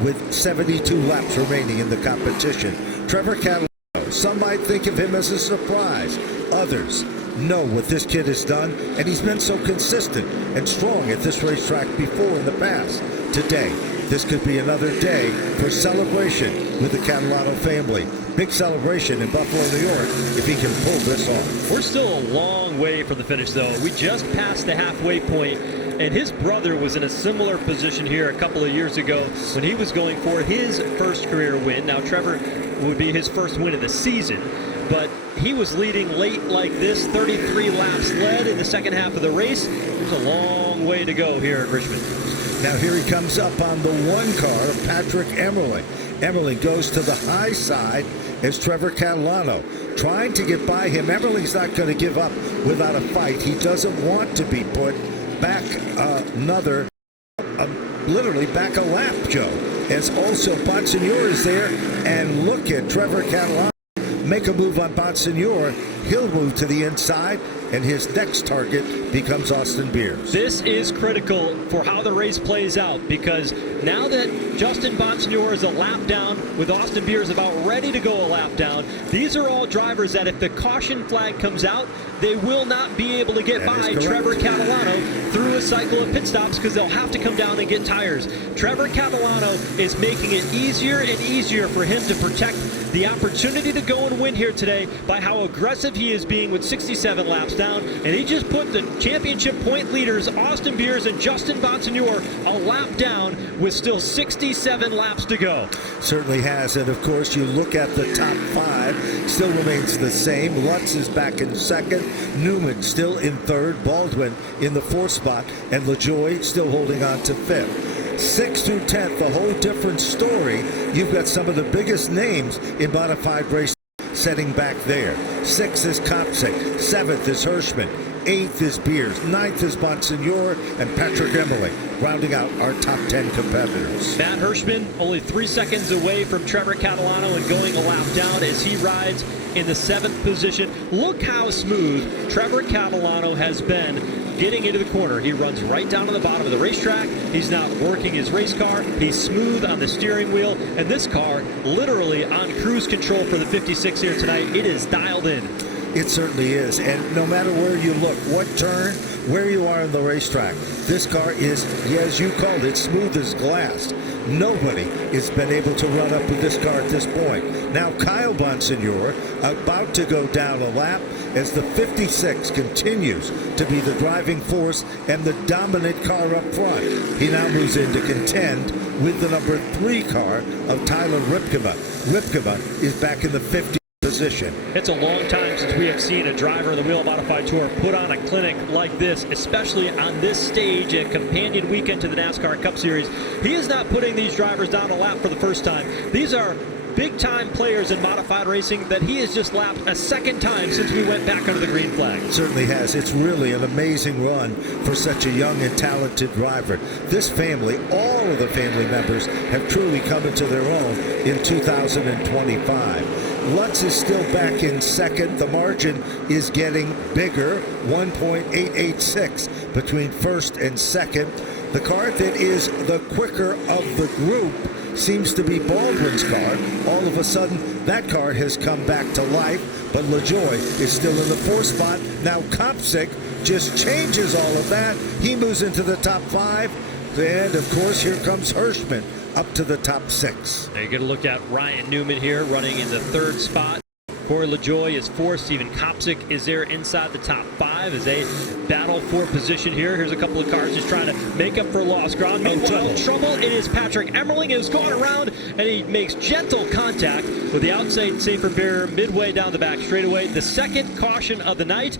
With 72 laps remaining in the competition, Trevor Catalano, some might think of him as a surprise. Others know what this kid has done, and he's been so consistent and strong at this racetrack before in the past. Today, this could be another day for celebration with the Catalano family. Big celebration in Buffalo, New York, if he can pull this off. We're still a long way from the finish, though. We just passed the halfway point, and his brother was in a similar position here a couple of years ago when he was going for his first career win. Now, Trevor would be his first win of the season, but he was leading late like this, 33 laps led in the second half of the race. There's a long way to go here at Richmond. Now here he comes up on the 1 car of Patrick Emmerling. Emmerling goes to the high side as Trevor Catalano trying to get by him. Emmerling's not going to give up without a fight. He doesn't want to be put back literally back a lap, Joe. As also Bonsignore is there, and look at Trevor Catalano make a move on Bonsignore. He'll move to the inside, and his next target becomes Austin Beers. This is critical for how the race plays out, because now that Justin Bonsignore is a lap down with Austin Beers about ready to go a lap down, these are all drivers that if the caution flag comes out, they will not be able to get by Trevor Catalano through a cycle of pit stops because they'll have to come down and get tires. Trevor Catalano is making it easier and easier for him to protect the opportunity to go and win here today by how aggressive he is being with 67 laps down, and he just put the championship point leaders Austin Beers and Justin Bonsignore a lap down with still 67 laps to go. Certainly has, and of course you look at the top 5, still remains the same. Lutz is back in 2nd, Newman still in 3rd, Baldwin in the 4th spot, and LaJoie still holding on to 5th. 6th through 10th, a whole different story. You've got some of the biggest names in modified racing setting back there. 6th is Kopsick, 7th is Hirschman, 8th is Beers, 9th is Bonsignore, and Patrick Emmerling rounding out our top 10 competitors. Matt Hirschman only 3 seconds away from Trevor Catalano and going a lap down as he rides in the 7th position. Look how smooth Trevor Catalano has been getting into the corner. He runs right down to the bottom of the racetrack. He's not working his race car. He's smooth on the steering wheel, and this car literally on cruise control for the 56 here tonight. It is dialed in. It certainly is, and no matter where you look, what turn, where you are in the racetrack, this car is, as you called it, smooth as glass. Nobody has been able to run up with this car at this point. Now Kyle Bonsignore about to go down a lap as the 56 continues to be the driving force and the dominant car up front. He now moves in to contend with the number 3 car of Tyler Ripkema. Ripkema is back in the 50th position. It's a long time since we have seen a driver of the Whelen Modified Tour put on a clinic like this, especially on this stage, a companion weekend to the NASCAR Cup Series. He is not putting these drivers down a lap for the first time. These are big-time players in modified racing that he has just lapped a second time since we went back under the green flag. It certainly has. It's really an amazing run for such a young and talented driver. This family, all of the family members, have truly come into their own in 2025. Lutz is still back in second. The margin is getting bigger, 1.886 between first and second. The car that is the quicker of the group seems to be Baldwin's car. All of a sudden, that car has come back to life, but LaJoie is still in the fourth spot. Now Kopsick just changes all of that. He moves into the top 5, and of course, here comes Hirschman up to the top 6. Now you get a look at Ryan Newman here running in the 3rd spot. Corey LaJoie is 4th. Stephen Kopsick is there inside the top 5 as they battle for position here. Here's a couple of cars just trying to make up for lost ground. Meanwhile, trouble. It is Patrick Emmerling who's going around, and he makes gentle contact with the outside safer barrier midway down the back straightaway. The second caution of the night.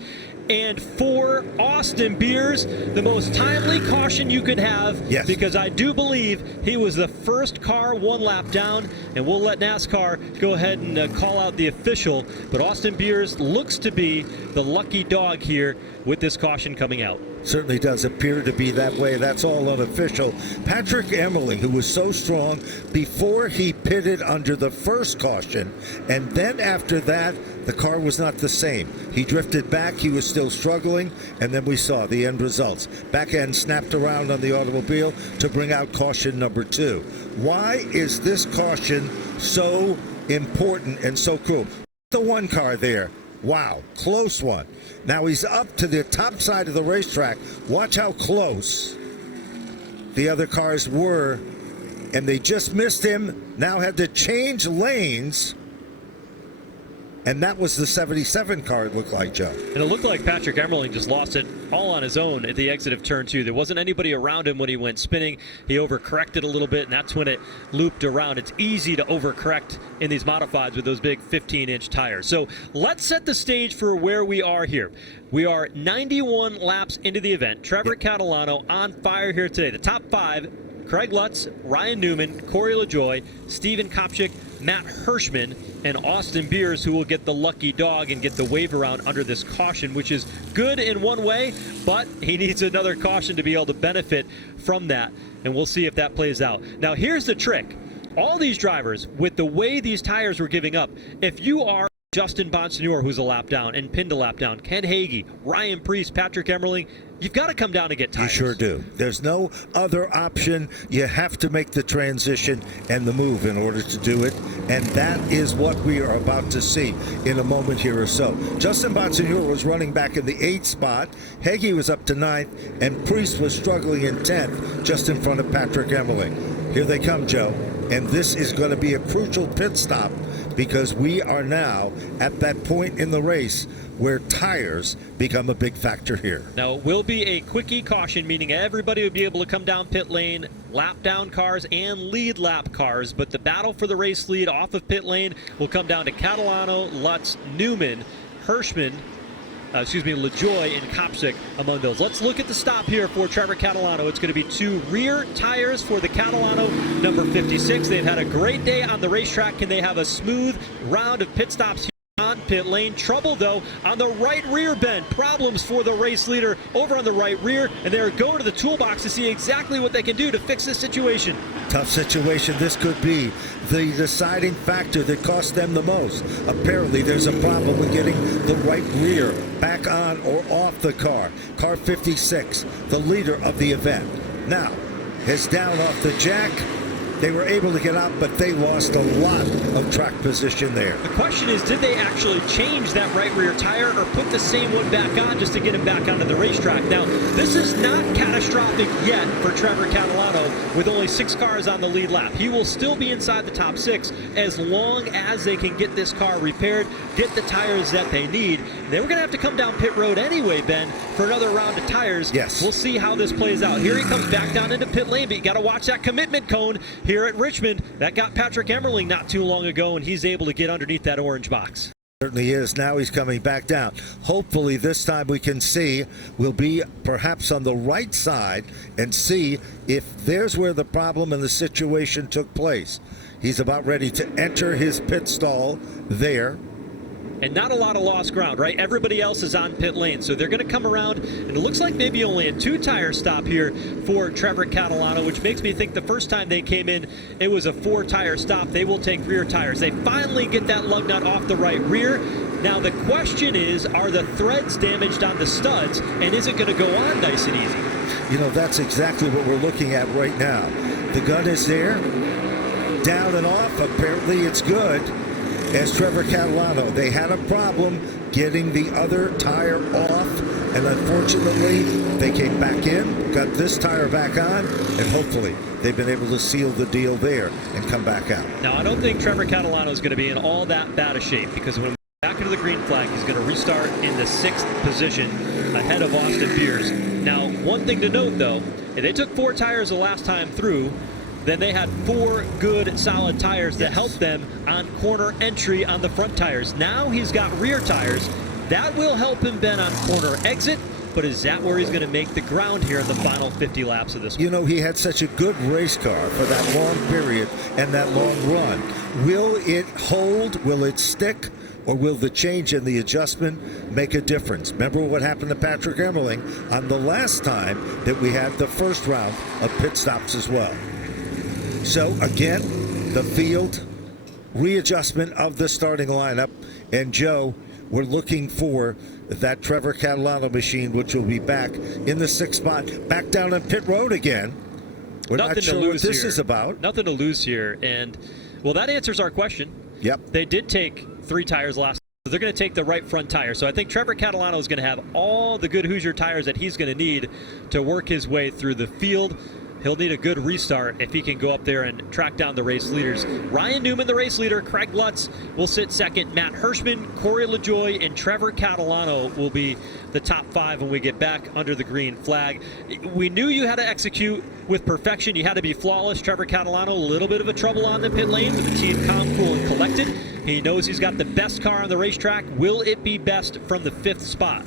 And for Austin Beers, the most timely caution you could have, yes, because I do believe he was the first car 1 lap down, and we'll let NASCAR go ahead and call out the official. But Austin Beers looks to be the lucky dog here with this caution coming out. Certainly does appear to be that way. That's all unofficial. Patrick Emmerling, who was so strong before he pitted under the first caution, and then after that, the car was not the same. He drifted back, he was still struggling, and then we saw the end results. Back end snapped around on the automobile to bring out caution number 2. Why is this caution so important and so cool? The 1 car there. Wow, close one. Now he's up to the top side of the racetrack. Watch how close the other cars were, and they just missed him. Now had to change lanes, and that was the 77 car, it looked like, Joe. And it looked like Patrick Emmerling just lost it all on his own at the exit of turn 2. There wasn't anybody around him when he went spinning. He overcorrected a little bit, and that's when it looped around. It's easy to overcorrect in these modifieds with those big 15-inch tires. So let's set the stage for where we are here. We are 91 laps into the event. Trevor Catalano on fire here today. The top 5, Craig Lutz, Ryan Newman, Corey LaJoie, Stephen Kopsick, Matt Hirschman, and Austin Beers, who will get the lucky dog and get the wave around under this caution, which is good in one way, but he needs another caution to be able to benefit from that, and we'll see if that plays out. Now, here's the trick. All these drivers, with the way these tires were giving up, if you are Justin Bonsignore, who's a lap down and pinned a lap down, Ken Hagee, Ryan Preece, Patrick Emmerling, you've got to come down and get tires. You sure do. There's no other option. You have to make the transition and the move in order to do it, and that is what we are about to see in a moment here or so. Justin Bonsignore was running back in the 8th spot. Hagee was up to 9th, and Preece was struggling in 10th, just in front of Patrick Emmerling. Here they come, Joe, and this is going to be a crucial pit stop, because we are now at that point in the race where tires become a big factor here. Now, it will be a quickie caution, meaning everybody will be able to come down pit lane, lap down cars and lead lap cars, but the battle for the race lead off of pit lane will come down to Catalano, Lutz, Newman, Hirschman, LaJoie and Kopsick among those. Let's look at the stop here for Trevor Catalano. It's going to be 2 rear tires for the Catalano, number 56. They've had a great day on the racetrack. Can they have a smooth round of pit stops here on pit lane? Trouble, though, on the right rear bend. Problems for the race leader over on the right rear, and they're going to the toolbox to see exactly what they can do to fix this situation. Tough situation. This could be the deciding factor that cost them the most. Apparently, there's a problem with getting the right rear back on or off the car. Car 56, the leader of the event, now is down off the jack. They were able to get out, but they lost a lot of track position there. The question is, did they actually change that right rear tire or put the same one back on just to get him back onto the racetrack? Now, this is not catastrophic yet for Trevor Catalano with only 6 cars on the lead lap. He will still be inside the top 6 as long as they can get this car repaired, get the tires that they need. They were going to have to come down pit road anyway, Ben, for another round of tires. Yes. We'll see how this plays out. Here he comes back down into pit lane, but you got to watch that commitment cone here at Richmond. That got Patrick Emmerling not too long ago, and he's able to get underneath that orange box. Certainly is. Now he's coming back down. Hopefully this time we can see, we'll be perhaps on the right side and see if there's where the problem and the situation took place. He's about ready to enter his pit stall there. And not a lot of lost ground, right? Everybody else is on pit lane, so they're going to come around, and it looks like maybe only a 2-tire stop here for Trevor Catalano, which makes me think the first time they came in, it was a 4-tire stop. They will take rear tires. They finally get that lug nut off the right rear. Now the question is, are the threads damaged on the studs, and is it going to go on nice and easy? You know, that's exactly what we're looking at right now. The gun is there, down and off. Apparently it's good. As Trevor Catalano, they had a problem getting the other tire off, and unfortunately they came back in, got this tire back on, and hopefully they've been able to seal the deal there and come back out. Now I don't think Trevor Catalano is going to be in all that bad a shape, because when back into the green flag, he's going to restart in the 6th position ahead of Austin Beers. Now, one thing to note though, if they took 4 tires the last time through, then they had 4 good solid tires that helped them on corner entry on the front tires. Now he's got rear tires. That will help him then on corner exit, but is that where he's going to make the ground here in the final 50 laps of this one? You know, he had such a good race car for that long period and that long run. Will it hold? Will it stick? Or will the change and the adjustment make a difference? Remember what happened to Patrick Emmerling on the last time that we had the first round of pit stops as well. So again, the field readjustment of the starting lineup. And Joe, we're looking for that Trevor Catalano machine, which will be back in the 6th spot, back down on pit road again. We're not sure what this is about. Nothing to lose here. And, well, that answers our question. Yep. They did take 3 tires last. So they're going to take the right front tire. So I think Trevor Catalano is going to have all the good Hoosier tires that he's going to need to work his way through the field. He'll need a good restart if he can go up there and track down the race leaders. Ryan Newman, the race leader. Craig Lutz will sit second. Matt Hirschman, Corey LaJoie, and Trevor Catalano will be the top 5 when we get back under the green flag. We knew you had to execute with perfection. You had to be flawless. Trevor Catalano, a little bit of a trouble on the pit lane, but the team calm, cool, and collected. He knows he's got the best car on the racetrack. Will it be best from the 5th spot?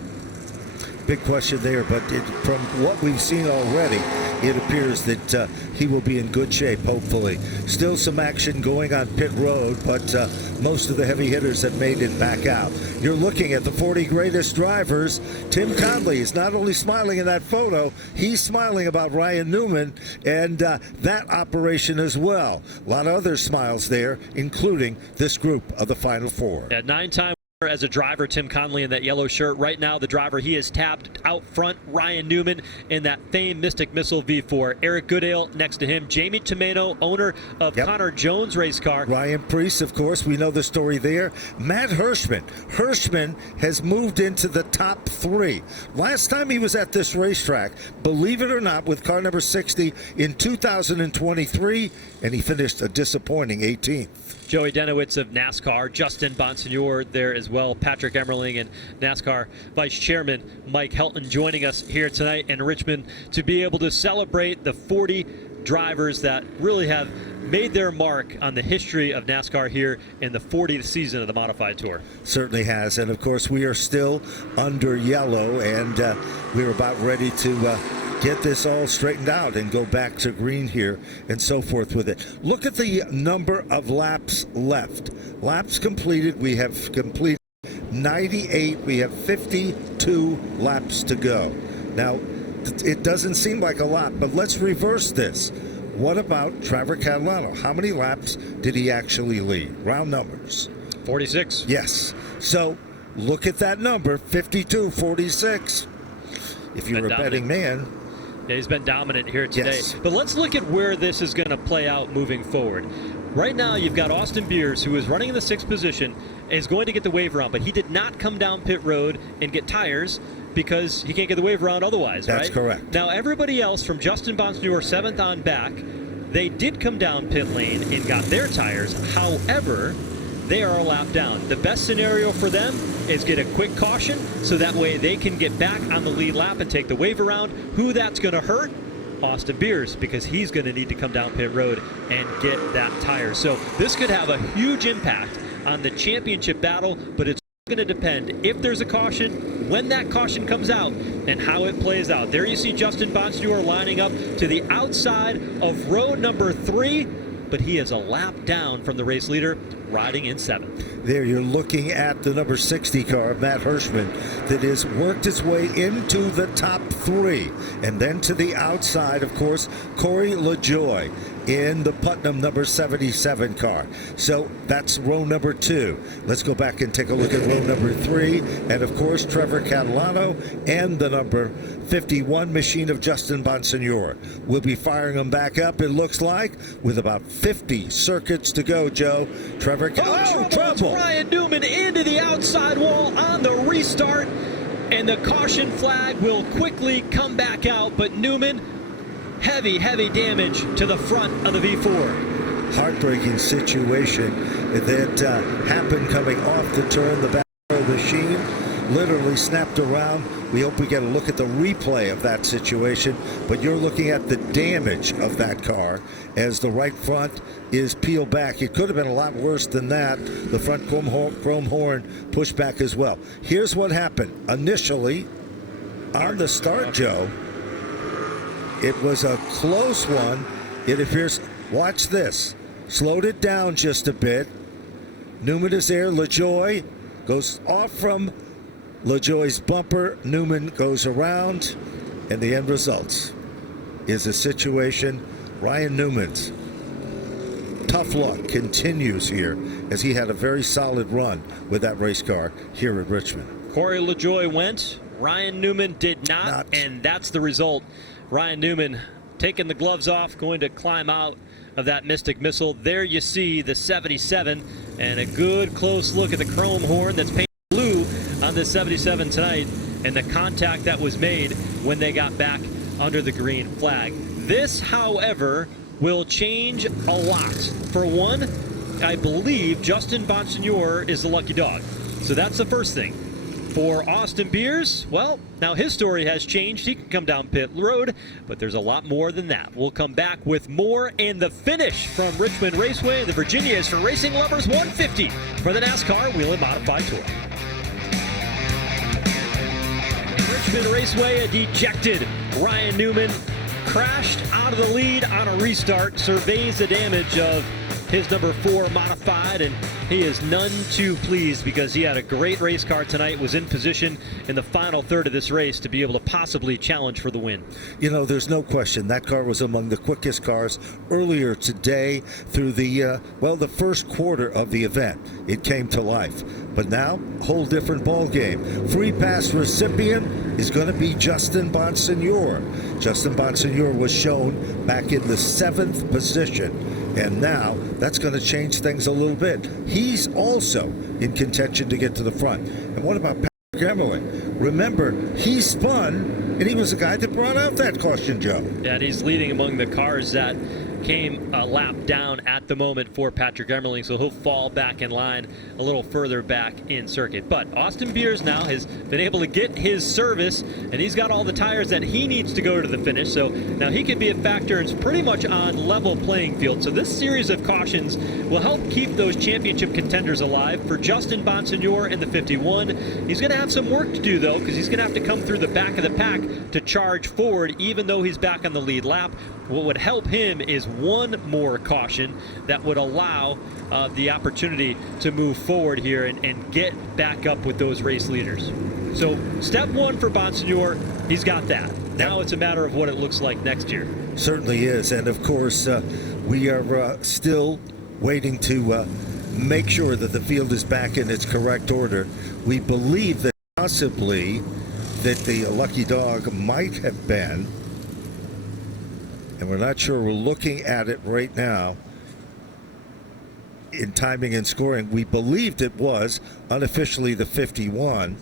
Big question there, but from what we've seen already, it appears that he will be in good shape, hopefully. Still some action going on pit road, but most of the heavy hitters have made it back out. You're looking at the 40 greatest drivers. Tim Conley is not only smiling in that photo, he's smiling about Ryan Newman and that operation as well. A lot of other smiles there, including this group of the Final 4. At 9-time as a driver, Tim Conley in that yellow shirt. Right now, the driver he is tabbed out front, Ryan Newman in that famed Mystic Missile V4. Eric Goodale next to him. Jamie Tomeno, owner of Connor Jones race car. Ryan Preece, of course, we know the story there. Matt Hirschman. Hirschman has moved into the top 3. Last time he was at this racetrack, believe it or not, with car number 60 in 2023, and he finished a disappointing 18th. Joey Denowitz of NASCAR, Justin Bonsignor there as well, Patrick Emmerling, and NASCAR Vice Chairman Mike Helton joining us here tonight in Richmond to be able to celebrate the 40 drivers that really have made their mark on the history of NASCAR here in the 40th season of the Modified Tour. Certainly has, and of course we are still under yellow, and we're about ready to get this all straightened out and go back to green here and so forth with it. Look at the number of laps left. Laps completed, we have completed 98. We have 52 laps to go. Now, it doesn't seem like a lot, but let's reverse this. What about Trevor Catalano? How many laps did he actually lead? Round numbers. 46. Yes. So look at that number, 52, 46. If you're a betting man. Yeah, he's been dominant here today. Yes. But let's look at where this is going to play out moving forward. Right now, you've got Austin Beers, who is running in the 6th position, is going to get the wave round, but he did not come down pit road and get tires because he can't get the wave round otherwise, That's right? correct. Now, everybody else from Justin Bonsignor, 7th on back, they did come down pit lane and got their tires. However, they are a lap down. The best scenario for them is get a quick caution so that way they can get back on the lead lap and take the wave around. Who that's going to hurt? Austin Beers, because he's going to need to come down pit road and get that tire. So this could have a huge impact on the championship battle, but it's going to depend if there's a caution, when that caution comes out, and how it plays out. There you see Justin Bonsignore lining up to the outside of row number 3, but he is a lap down from the race leader, riding in 7th. There you're looking at the number 60 car, Matt Hirschman, that has worked its way into the top 3. And then to the outside, of course, Corey LaJoie in the Putnam number 77 car. So that's row number 2. Let's go back and take a look at row number 3. And of course, Trevor Catalano and the number 51 machine of Justin Bonsignore. We'll be firing them back up, it looks like, with about 50 circuits to go, Joe. Trevor trouble. Ryan Newman into the outside wall on the restart, and the caution flag will quickly come back out, but Newman, heavy damage to the front of the V4. Heartbreaking situation that happened coming off the turn. The back of the machine literally snapped around. We hope we get a look at the replay of that situation, but you're looking at the damage of that car as the right front is peeled back. It could have been a lot worse than that. The front chrome horn pushed back as well. Here's what happened. Initially, on the start, Joe, it was a close one. It appears, watch this, slowed it down just a bit. Newman is there. LaJoie goes off from LaJoie's bumper. Newman goes around, and the end results is a situation. Ryan Newman's tough luck continues here as he had a very solid run with that race car here at Richmond. Corey LaJoie went, Ryan Newman did not, and that's the result. Ryan Newman taking the gloves off, going to climb out of that Mystic Missile. There you see the 77, and a good close look at the chrome horn that's painted blue on the 77 tonight, and the contact that was made when they got back under the green flag. This, however, will change a lot. For one, I believe Justin Bonsignore is the lucky dog. So that's the first thing. For Austin Beers, well, now his story has changed. He can come down pit road, but there's a lot more than that. We'll come back with more, and the finish from Richmond Raceway. The Virginia is for racing lovers, 150 for the NASCAR Whelen Modified Tour. Richmond Raceway, a dejected Ryan Newman crashed out of the lead on a restart, surveys the damage of his number 4 modified, and he is none too pleased because he had a great race car tonight, was in position in the final third of this race to be able to possibly challenge for the win. You know, there's no question that car was among the quickest cars earlier today through the, the first quarter of the event. It came to life. But now, whole different ball game. Free pass recipient is going to be Justin Bonsignore. Justin Bonsignore was shown back in the 7th position. And now that's going to change things a little bit. He's also in contention to get to the front. And what about Patrick Emmerling? Remember, he spun, and he was the guy that brought out that caution, Joe. Yeah, and he's leading among the cars that came a lap down at the moment for Patrick Emmerling, so he'll fall back in line a little further back in circuit. But Austin Beers now has been able to get his service, and he's got all the tires that he needs to go to the finish, so now he can be a factor. It's pretty much on level playing field, so this series of cautions will help keep those championship contenders alive. For Justin Bonsignore in the 51, he's going to have some work to do, though, because he's going to have to come through the back of the pack to charge forward, even though he's back on the lead lap. What would help him is one more caution that would allow the opportunity to move forward here and get back up with those race leaders. So step 1 for Bonsignore, he's got that. Now it's a matter of what it looks like next year. Certainly is. And of course, we are still waiting to make sure that the field is back in its correct order. We believe that possibly that the lucky dog might have been, and we're not sure. We're looking at it right now in timing and scoring. We believed it was unofficially the 51,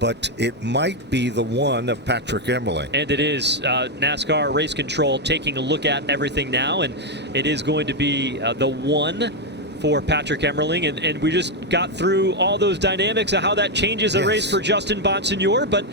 but it might be the one of Patrick Emmerling. And it is NASCAR Race Control taking a look at everything now, and it is going to be the one for Patrick Emmerling, and we just got through all those dynamics of how that changes a race for Justin Bonsignor, but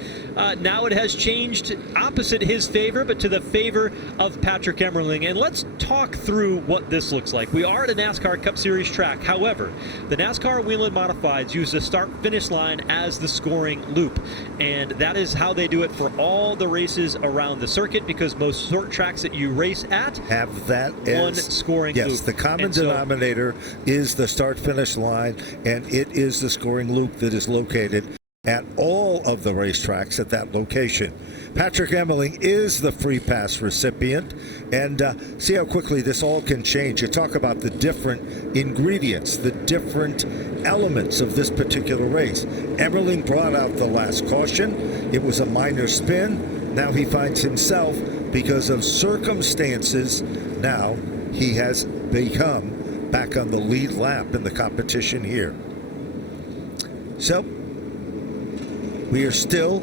now it has changed opposite his favor, but to the favor of Patrick Emmerling. And let's talk through what this looks like. We are at a NASCAR Cup Series track. However, the NASCAR Whelen Modifieds use the start-finish line as the scoring loop, and that is how they do it for all the races around the circuit, because most short tracks that you race at have that one scoring loop. Yes, the common denominator is the start-finish line, and it is the scoring loop that is located at all of the racetracks at that location. Patrick Emmerling is the free pass recipient, and see how quickly this all can change. You talk about the different ingredients, the different elements of this particular race. Emmerling brought out the last caution. It was a minor spin. Now he finds himself, because of circumstances, now he has become back on the lead lap in the competition here. So we are still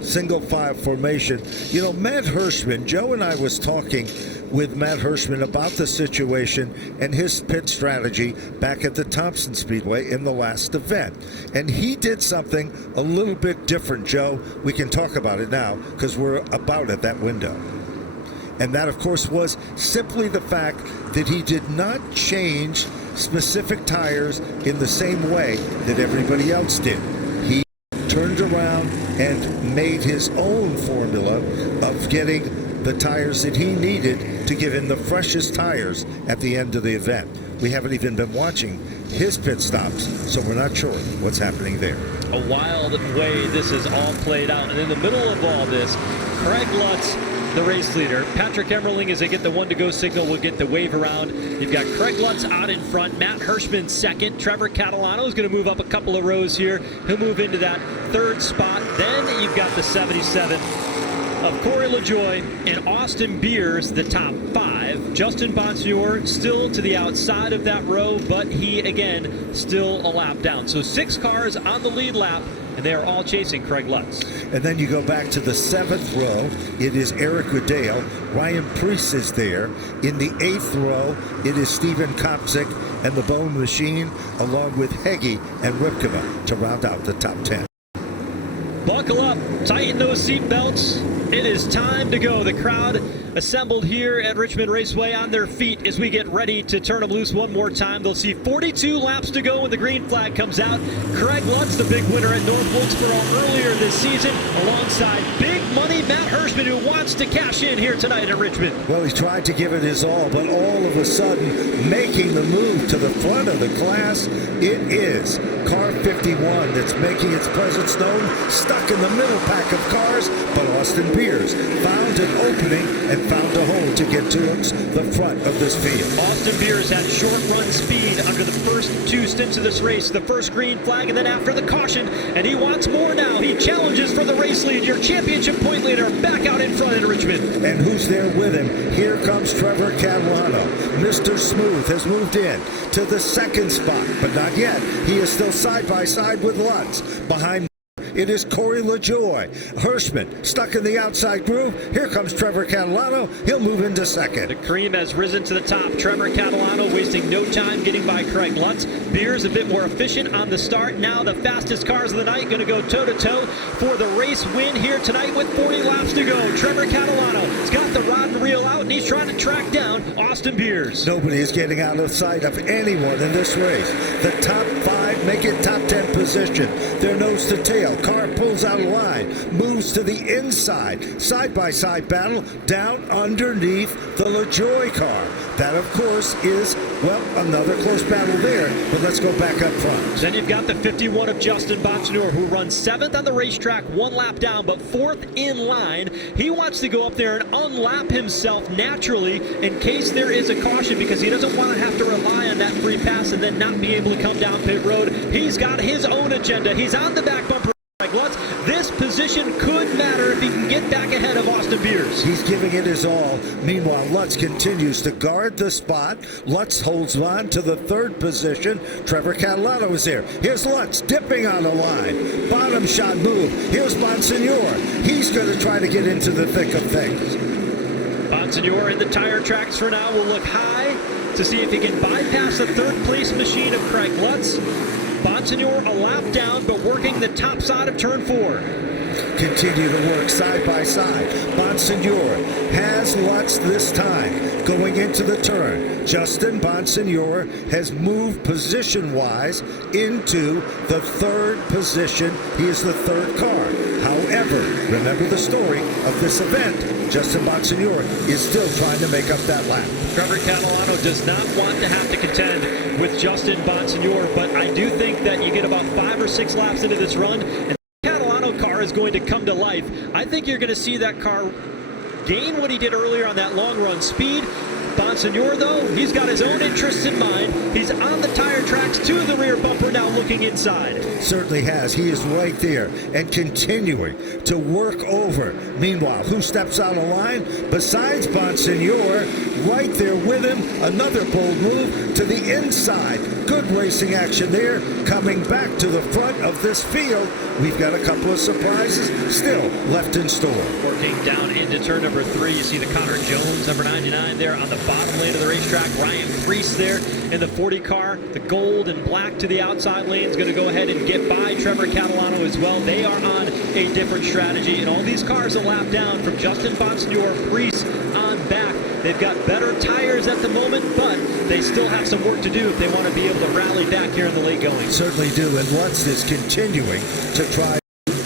single file formation. You know, Matt Hirschman, Joe and I was talking with Matt Hirschman about the situation and his pit strategy back at the Thompson Speedway in the last event. And he did something a little bit different, Joe. We can talk about it now because we're about at that window. And that, of course, was simply the fact that he did not change specific tires in the same way that everybody else did. He turned around and made his own formula of getting the tires that he needed to give him the freshest tires at the end of the event. We haven't even been watching his pit stops, so we're not sure what's happening there. A wild way this is all played out. And in the middle of all this, Craig Lutz, the race leader. Patrick Emmerling, as they get the one-to-go signal, will get the wave around. You've got Craig Lutz out in front, Matt Hirschman second. Trevor Catalano is going to move up a couple of rows here. He'll move into that third spot. Then you've got the 77 of Corey LaJoie and Austin Beers, the top five. Justin Bonsignor still to the outside of that row, but he, again, still a lap down. So 6 cars on the lead lap, and they are all chasing Craig Lutz. And then you go back to the 7th row. It is Eric Goodale. Ryan Preece is there. In the 8th row, it is Steven Kopczyk and the Bone Machine, along with Heggie and Ripkema to round out the top 10. Buckle up, tighten those seat belts. It is time to go. The crowd assembled here at Richmond Raceway on their feet as we get ready to turn them loose one more time. They'll see 42 laps to go when the green flag comes out. Craig Lutz, the big winner at North Wilkesboro earlier this season, alongside big money Matt Hirschman, who wants to cash in here tonight at Richmond. Well, he tried to give it his all, but all of a sudden, making the move to the front of the class, it is car 51 that's making its presence known, stuck in the middle pack of cars, but Austin Beers found an opening and found a hole to get towards the front of this field. Austin Beers had short run speed under the first 2 stints of this race, the first green flag and then after the caution, and he wants more now. He challenges for the race lead, your championship point leader, back out in front in Richmond. And who's there with him? Here comes Trevor Catalano. Mr. Smooth has moved in to the 2nd spot, but not yet. He is still side by side with Lutz. Behind it is Corey LaJoie. Hirschman stuck in the outside groove. Here comes Trevor Catalano. He'll move into 2nd. The cream has risen to the top. Trevor Catalano wasting no time getting by Craig Lutz. Beers a bit more efficient on the start. Now the fastest cars of the night going to go toe-to-toe for the race win here tonight with 40 laps to go. Trevor Catalano has got the rod and reel out, and he's trying to track down Austin Beers. Nobody is getting out of sight of anyone in this race. The top 5 make it top 10 position. They're nose to tail. Car pulls out of line, moves to the inside. Side-by-side battle down underneath the LaJoie car. That, of course, is, well, another close battle there, but let's go back up front. Then you've got the 51 of Justin Bonsignor, who runs 7th on the racetrack, 1 lap down, but 4th in line. He wants to go up there and unlap himself naturally in case there is a caution, because he doesn't want to have to rely on that free pass and then not be able to come down pit road. He's got his own agenda. He's on the back bumper. Lutz, this position could matter if he can get back ahead of Austin Beers. He's giving it his all. Meanwhile, Lutz continues to guard the spot. Lutz holds on to the 3rd position. Trevor Catalano is there. Here's Lutz dipping on the line. Bottom shot move. Here's Bonsignor. He's going to try to get into the thick of things. Bonsignor in the tire tracks for now will look high, to see if he can bypass the third-place machine of Craig Lutz. Bonsignor a lap down, but working the top side of turn 4. Continue to work side by side. Bonsignor has Lutz this time going into the turn. Justin Bonsignor has moved position-wise into the third position. He is the third car. However, remember the story of this event. Justin Bonsignor is still trying to make up that lap. Trevor Catalano does not want to have to contend with Justin Bonsignor, but I do think that you get about 5 or 6 laps into this run, and the Catalano car is going to come to life. I think you're going to see that car gain what he did earlier on that long run speed. Bonsignor, though, he's got his own interests in mind. He's on the tire tracks to the rear bumper now, looking inside. Certainly has. He is right there and continuing to work over. Meanwhile, who steps out of line? Besides Bonsignor, right there with him. Another bold move to the inside. Good racing action there. Coming back to the front of this field. We've got a couple of surprises still left in store. Working down into turn number 3, you see the Connor Jones, number 99 there on the bottom lane of the racetrack. Ryan Priest there in the 40 car. The gold and black to the outside lane is going to go ahead and get by Trevor Catalano as well. They are on a different strategy, and all these cars a lap down from Justin Bonsignor, Priest on back. They've got better tires at the moment, but they still have some work to do if they want to be able to rally back here in the late going. Certainly do, and Lutz is continuing to try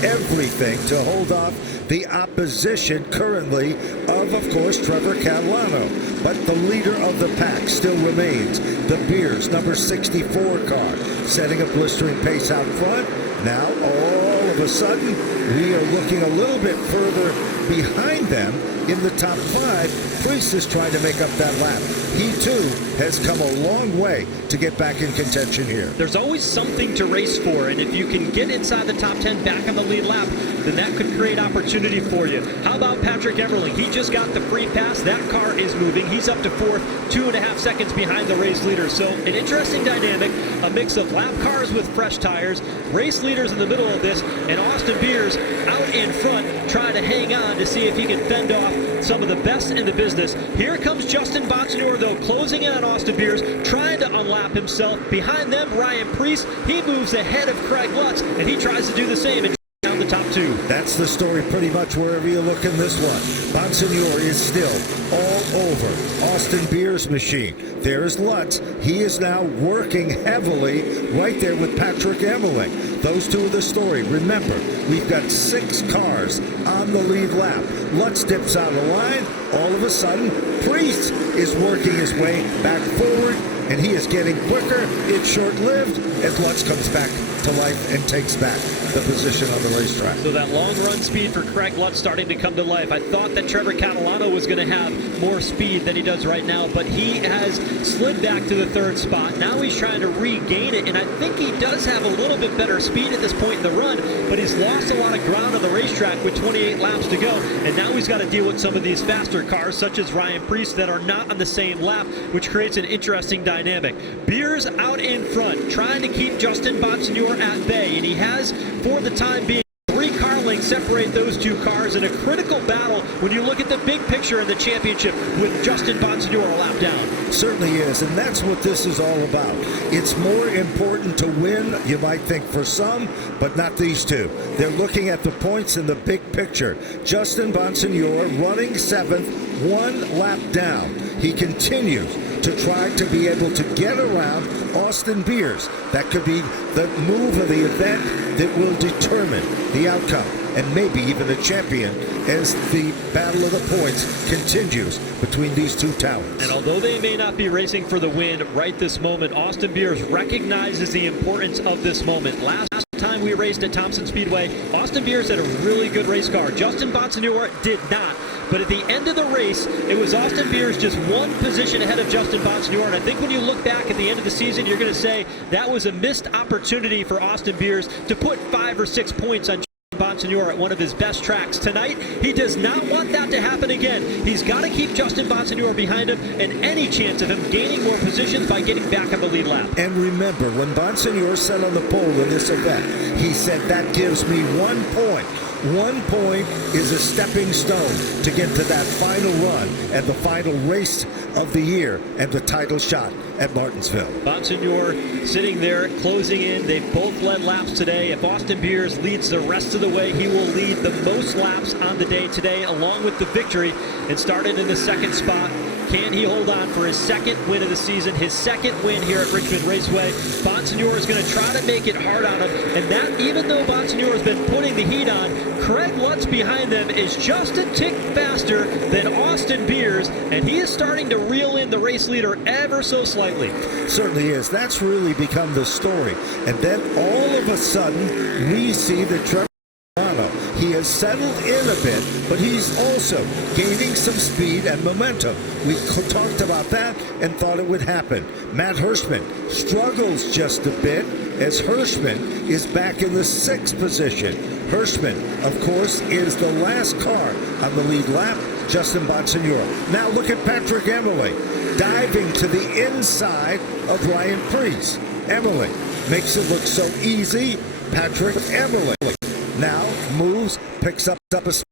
everything to hold off the opposition currently of course, Trevor Catalano. But the leader of the pack still remains the Beers number 64 car, setting a blistering pace out front. Now, all of a sudden, we are looking a little bit further behind them in the top 5. Priest is trying to make up that lap. He, too, has come a long way to get back in contention here. There's always something to race for, and if you can get inside the top 10 back on the lead lap, then that could create opportunity for you. How about Patrick Emerling? He just got the free pass. That car is moving. He's up to 4th, 2.5 seconds behind the race leader. So an interesting dynamic, a mix of lap cars with fresh tires, race leaders in the middle of this, and Austin Beers out in front trying to hang on to see if he can fend off some of the best in the business. Here comes Justin Bonsignor, though, closing in on Austin Beers, trying to unlap himself. Behind them, Ryan Priest. He moves ahead of Craig Lutz, and he tries to do the same and down the top 2. That's the story pretty much wherever you look in this one. Bonsignor is still all over Austin Beers' machine. There's Lutz. He is now working heavily right there with Patrick Emerling. Those two are the story. Remember, we've got 6 cars on the lead lap. Lutz dips out of line. All of a sudden, Priest is working his way back forward, and he is getting quicker. It's short-lived as Lutz comes back to life and takes back the position on the racetrack. So that long run speed for Craig Lutz starting to come to life. I thought that Trevor Catalano was going to have more speed than he does right now, but he has slid back to the 3rd spot. Now he's trying to regain it, and I think he does have a little bit better speed at this point in the run, but he's lost a lot of ground on the racetrack with 28 laps to go, and now he's got to deal with some of these faster cars, such as Ryan Priest, that are not on the same lap, which creates an interesting dynamic. Beers out in front, trying to keep Justin Bonsignor at bay, and he has, for the time being, 3 car lengths separate those 2 cars in a critical battle when you look at the big picture in the championship with Justin Bonsignor a lap down. Certainly is, and that's what this is all about. It's more important to win, you might think, for some, but not these two. They're looking at the points in the big picture. Justin Bonsignor running 7th, 1 lap down. He continues to try to be able to get around Austin Beers. That could be the move of the event that will determine the outcome and maybe even a champion as the battle of the points continues between these two talents. And although they may not be racing for the win right this moment, Austin Beers recognizes the importance of this moment. Last time we raced at Thompson Speedway, Austin Beers had a really good race car. Justin Bonsignor did not. But at the end of the race, it was Austin Beers just 1 position ahead of Justin Bonsignor. And I think when you look back at the end of the season, you're going to say that was a missed opportunity for Austin Beers to put 5 or 6 points on Bonsignor at one of his best tracks. Tonight, he does not want that to happen again. He's got to keep Justin Bonsignor behind him and any chance of him gaining more positions by getting back on the lead lap. And remember, when Bonsignor sat on the pole in this event, he said, that gives me 1 point. 1 point is a stepping stone to get to that final run and the final race of the year and the title shot at Martinsville. Bonsignor sitting there, closing in. They've both led laps today. If Austin Beers leads the rest of the way, he will lead the most laps on the day today, along with the victory, and started in the second spot. Can he hold on for his second win of the season, his second win here at Richmond Raceway? Bonsignor is going to try to make it hard on him, and that even though Bonsignor has been putting the heat on, Craig Lutz behind them is just a tick faster than Austin Beers, and he is starting to reel in the race leader ever so slightly. Certainly is. That's really become the story. And then all of a sudden, we see that Catalano, he has settled in a bit, but he's also gaining some speed and momentum. We talked about that and thought it would happen. Matt Hirschman struggles just a bit as Hirschman is back in the 6th position. Hirschman, of course, is the last car on the lead lap. Justin Bonsignor. Now look at Patrick Emmerling diving to the inside of Ryan Preece. Emmerling makes it look so easy. Patrick Emmerling now moves, picks up a spot.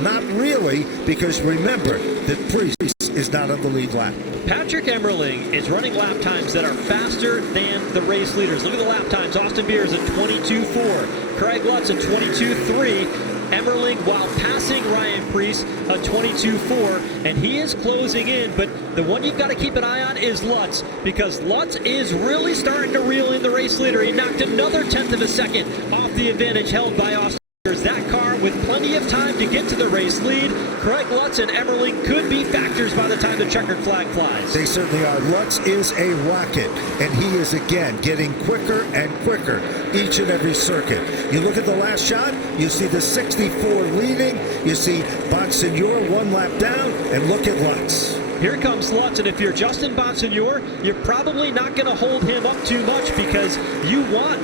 Not really, because remember that Preece is not on the lead lap. Patrick Emmerling is running lap times that are faster than the race leaders. Look at the lap times. Austin Beers at 22.4. Craig Lutz at 22.3. Emmerling, while passing Ryan Preece, a 22.4, and he is closing in, but the one you've got to keep an eye on is Lutz, because Lutz is really starting to reel in the race leader. He knocked another 1/10 of a second off the advantage held by Austin. There's that car with plenty of time to get to the race lead. Craig Lutz and Emmerling could be factors by the time the checkered flag flies. They certainly are. Lutz is a rocket, and he is again getting quicker and quicker each and every circuit. You look at the last shot, you see the 64 leading, you see Bonsignor 1 lap down, and look at Lutz. Here comes Lutz, and if you're Justin Bonsignor, you're probably not going to hold him up too much because you want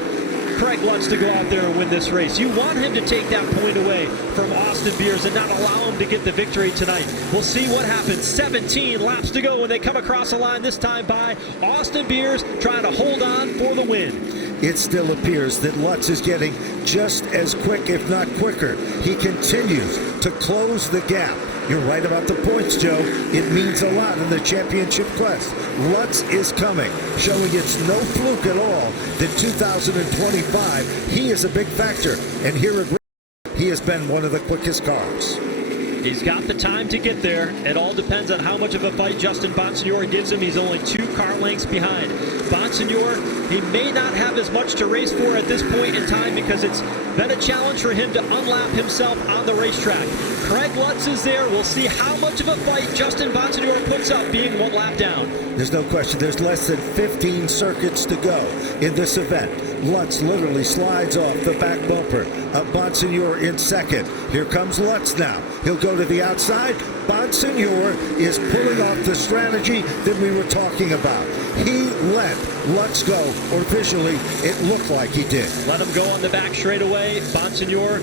Craig Lutz to go out there and win this race. You want him to take that point away from Austin Beers and not allow him to get the victory tonight. We'll see what happens. 17 laps to go when they come across the line, this time by Austin Beers, trying to hold on for the win. It still appears that Lutz is getting just as quick, if not quicker. He continues to close the gap. You're right about the points, Joe. It means a lot in the championship quest. Lutz is coming, showing it's no fluke at all that 2025, he is a big factor. And here at Richmond, he has been one of the quickest cars. He's got the time to get there. It all depends on how much of a fight Justin Bonsignor gives him. He's only 2 car lengths behind. Bonsignor, he may not have as much to race for at this point in time because it's been a challenge for him to unlap himself on the racetrack. Craig Lutz is there. We'll see how much of a fight Justin Bonsignor puts up being 1 lap down. There's no question. There's less than 15 circuits to go in this event. Lutz literally slides off the back bumper of Bonsignor in second. Here comes Lutz now. He'll go to the outside. Bonsignor is pulling off the strategy that we were talking about. He let Lutz go, or visually, it looked like he did. Let him go on the back straightaway. Bonsignor,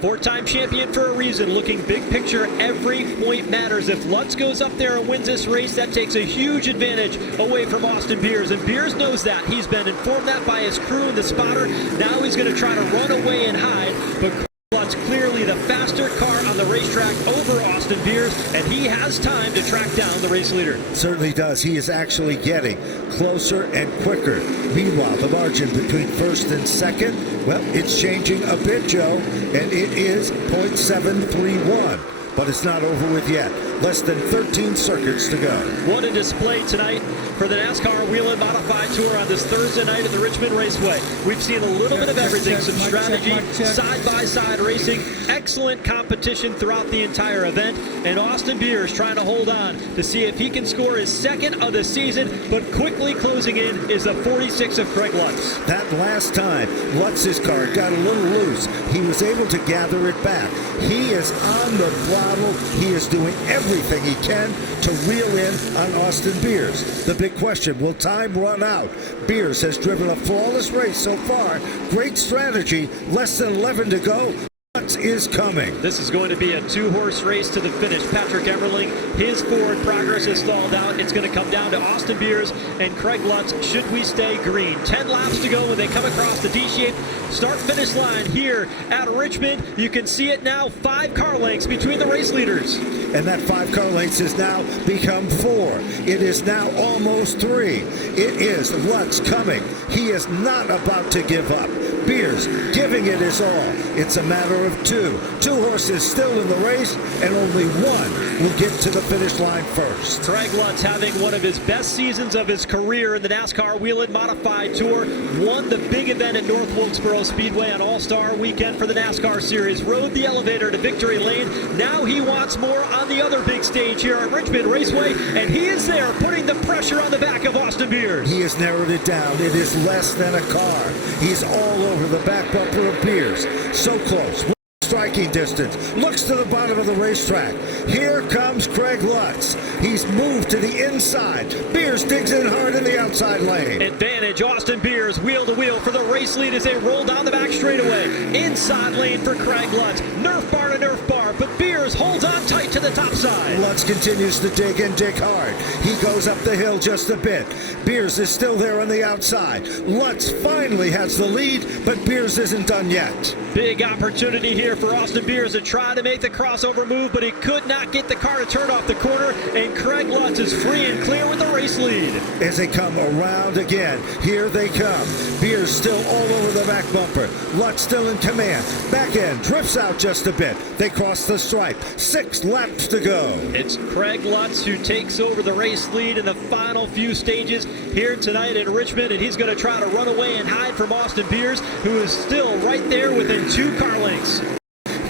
4-time champion for a reason, looking big picture. Every point matters. If Lutz goes up there and wins this race, that takes a huge advantage away from Austin Beers, and Beers knows that. He's been informed that by his crew and the spotter. Now he's going to try to run away and hide, but Lutz clearly the faster car on the racetrack over Austin Beers, and he has time to track down the race leader. Certainly does. He is actually getting closer and quicker. Meanwhile, the margin between first and second, well, it's changing a bit, Joe, and it is .731. But it's not over with yet. Less than 13 circuits to go. What a display tonight for the NASCAR Whelen Modified Tour on this Thursday night at the Richmond Raceway. We've seen a little bit of everything, some strategy, side-by-side racing, excellent competition throughout the entire event, and Austin Beers trying to hold on to see if he can score his second of the season, but quickly closing in is the 46 of Craig Lutz. That last time, Lutz's car got a little loose. He was able to gather it back. He is on the throttle. He is doing everything he can to reel in on Austin Beers. The big question, will time run out? Beers has driven a flawless race so far. Great strategy. Less than 11 to go. Lutz is coming. This is going to be a two-horse race to the finish. Patrick Emmerling, his forward progress has stalled out. It's going to come down to Austin Beers and Craig Lutz. Should we stay green? 10 laps to go when they come across the D-shaped start-finish line here at Richmond. You can see it now, 5 car lengths between the race leaders. And that 5 car lengths has now become 4. It is now almost 3. It is Lutz coming. He is not about to give up. Beers giving it his all. It's a matter of 2. 2 horses still in the race, and only 1 will get to the finish line first. Craig Lutz having one of his best seasons of his career in the NASCAR Whelen Modified Tour. Won the big event at North Wilkesboro Speedway on All-Star Weekend for the NASCAR Series. Rode the elevator to victory lane. Now he wants more on the other big stage here at Richmond Raceway, and he is there putting the pressure on the back of Austin Beers. He has narrowed it down. It is less than a car. He's all over the back bumper of Beers. So close. Striking distance. Looks to the bottom of the racetrack. Here comes Craig Lutz. He's moved to the inside. Beers digs in hard in the outside lane. Advantage, Austin Beers, wheel to wheel for the race lead as they roll down the back straightaway. Inside lane for Craig Lutz. Nerf bar to nerf bar, but Beers holds on tight to the top side. Lutz continues to dig and dig hard. He goes up the hill just a bit. Beers is still there on the outside. Lutz finally has the lead, but Beers isn't done yet. Big opportunity here for Austin Beers to try to make the crossover move, but he could not get the car to turn off the corner, and Craig Lutz is free and clear with the race lead. As they come around again, here they come. Beers still all over the back bumper. Lutz still in command. Back end drifts out just a bit. They cross the stripe. 6 laps to go. It's Craig Lutz who takes over the race lead in the final few stages here tonight in Richmond, and he's going to try to run away and hide from Austin Beers, who is still right there within 2 car lengths.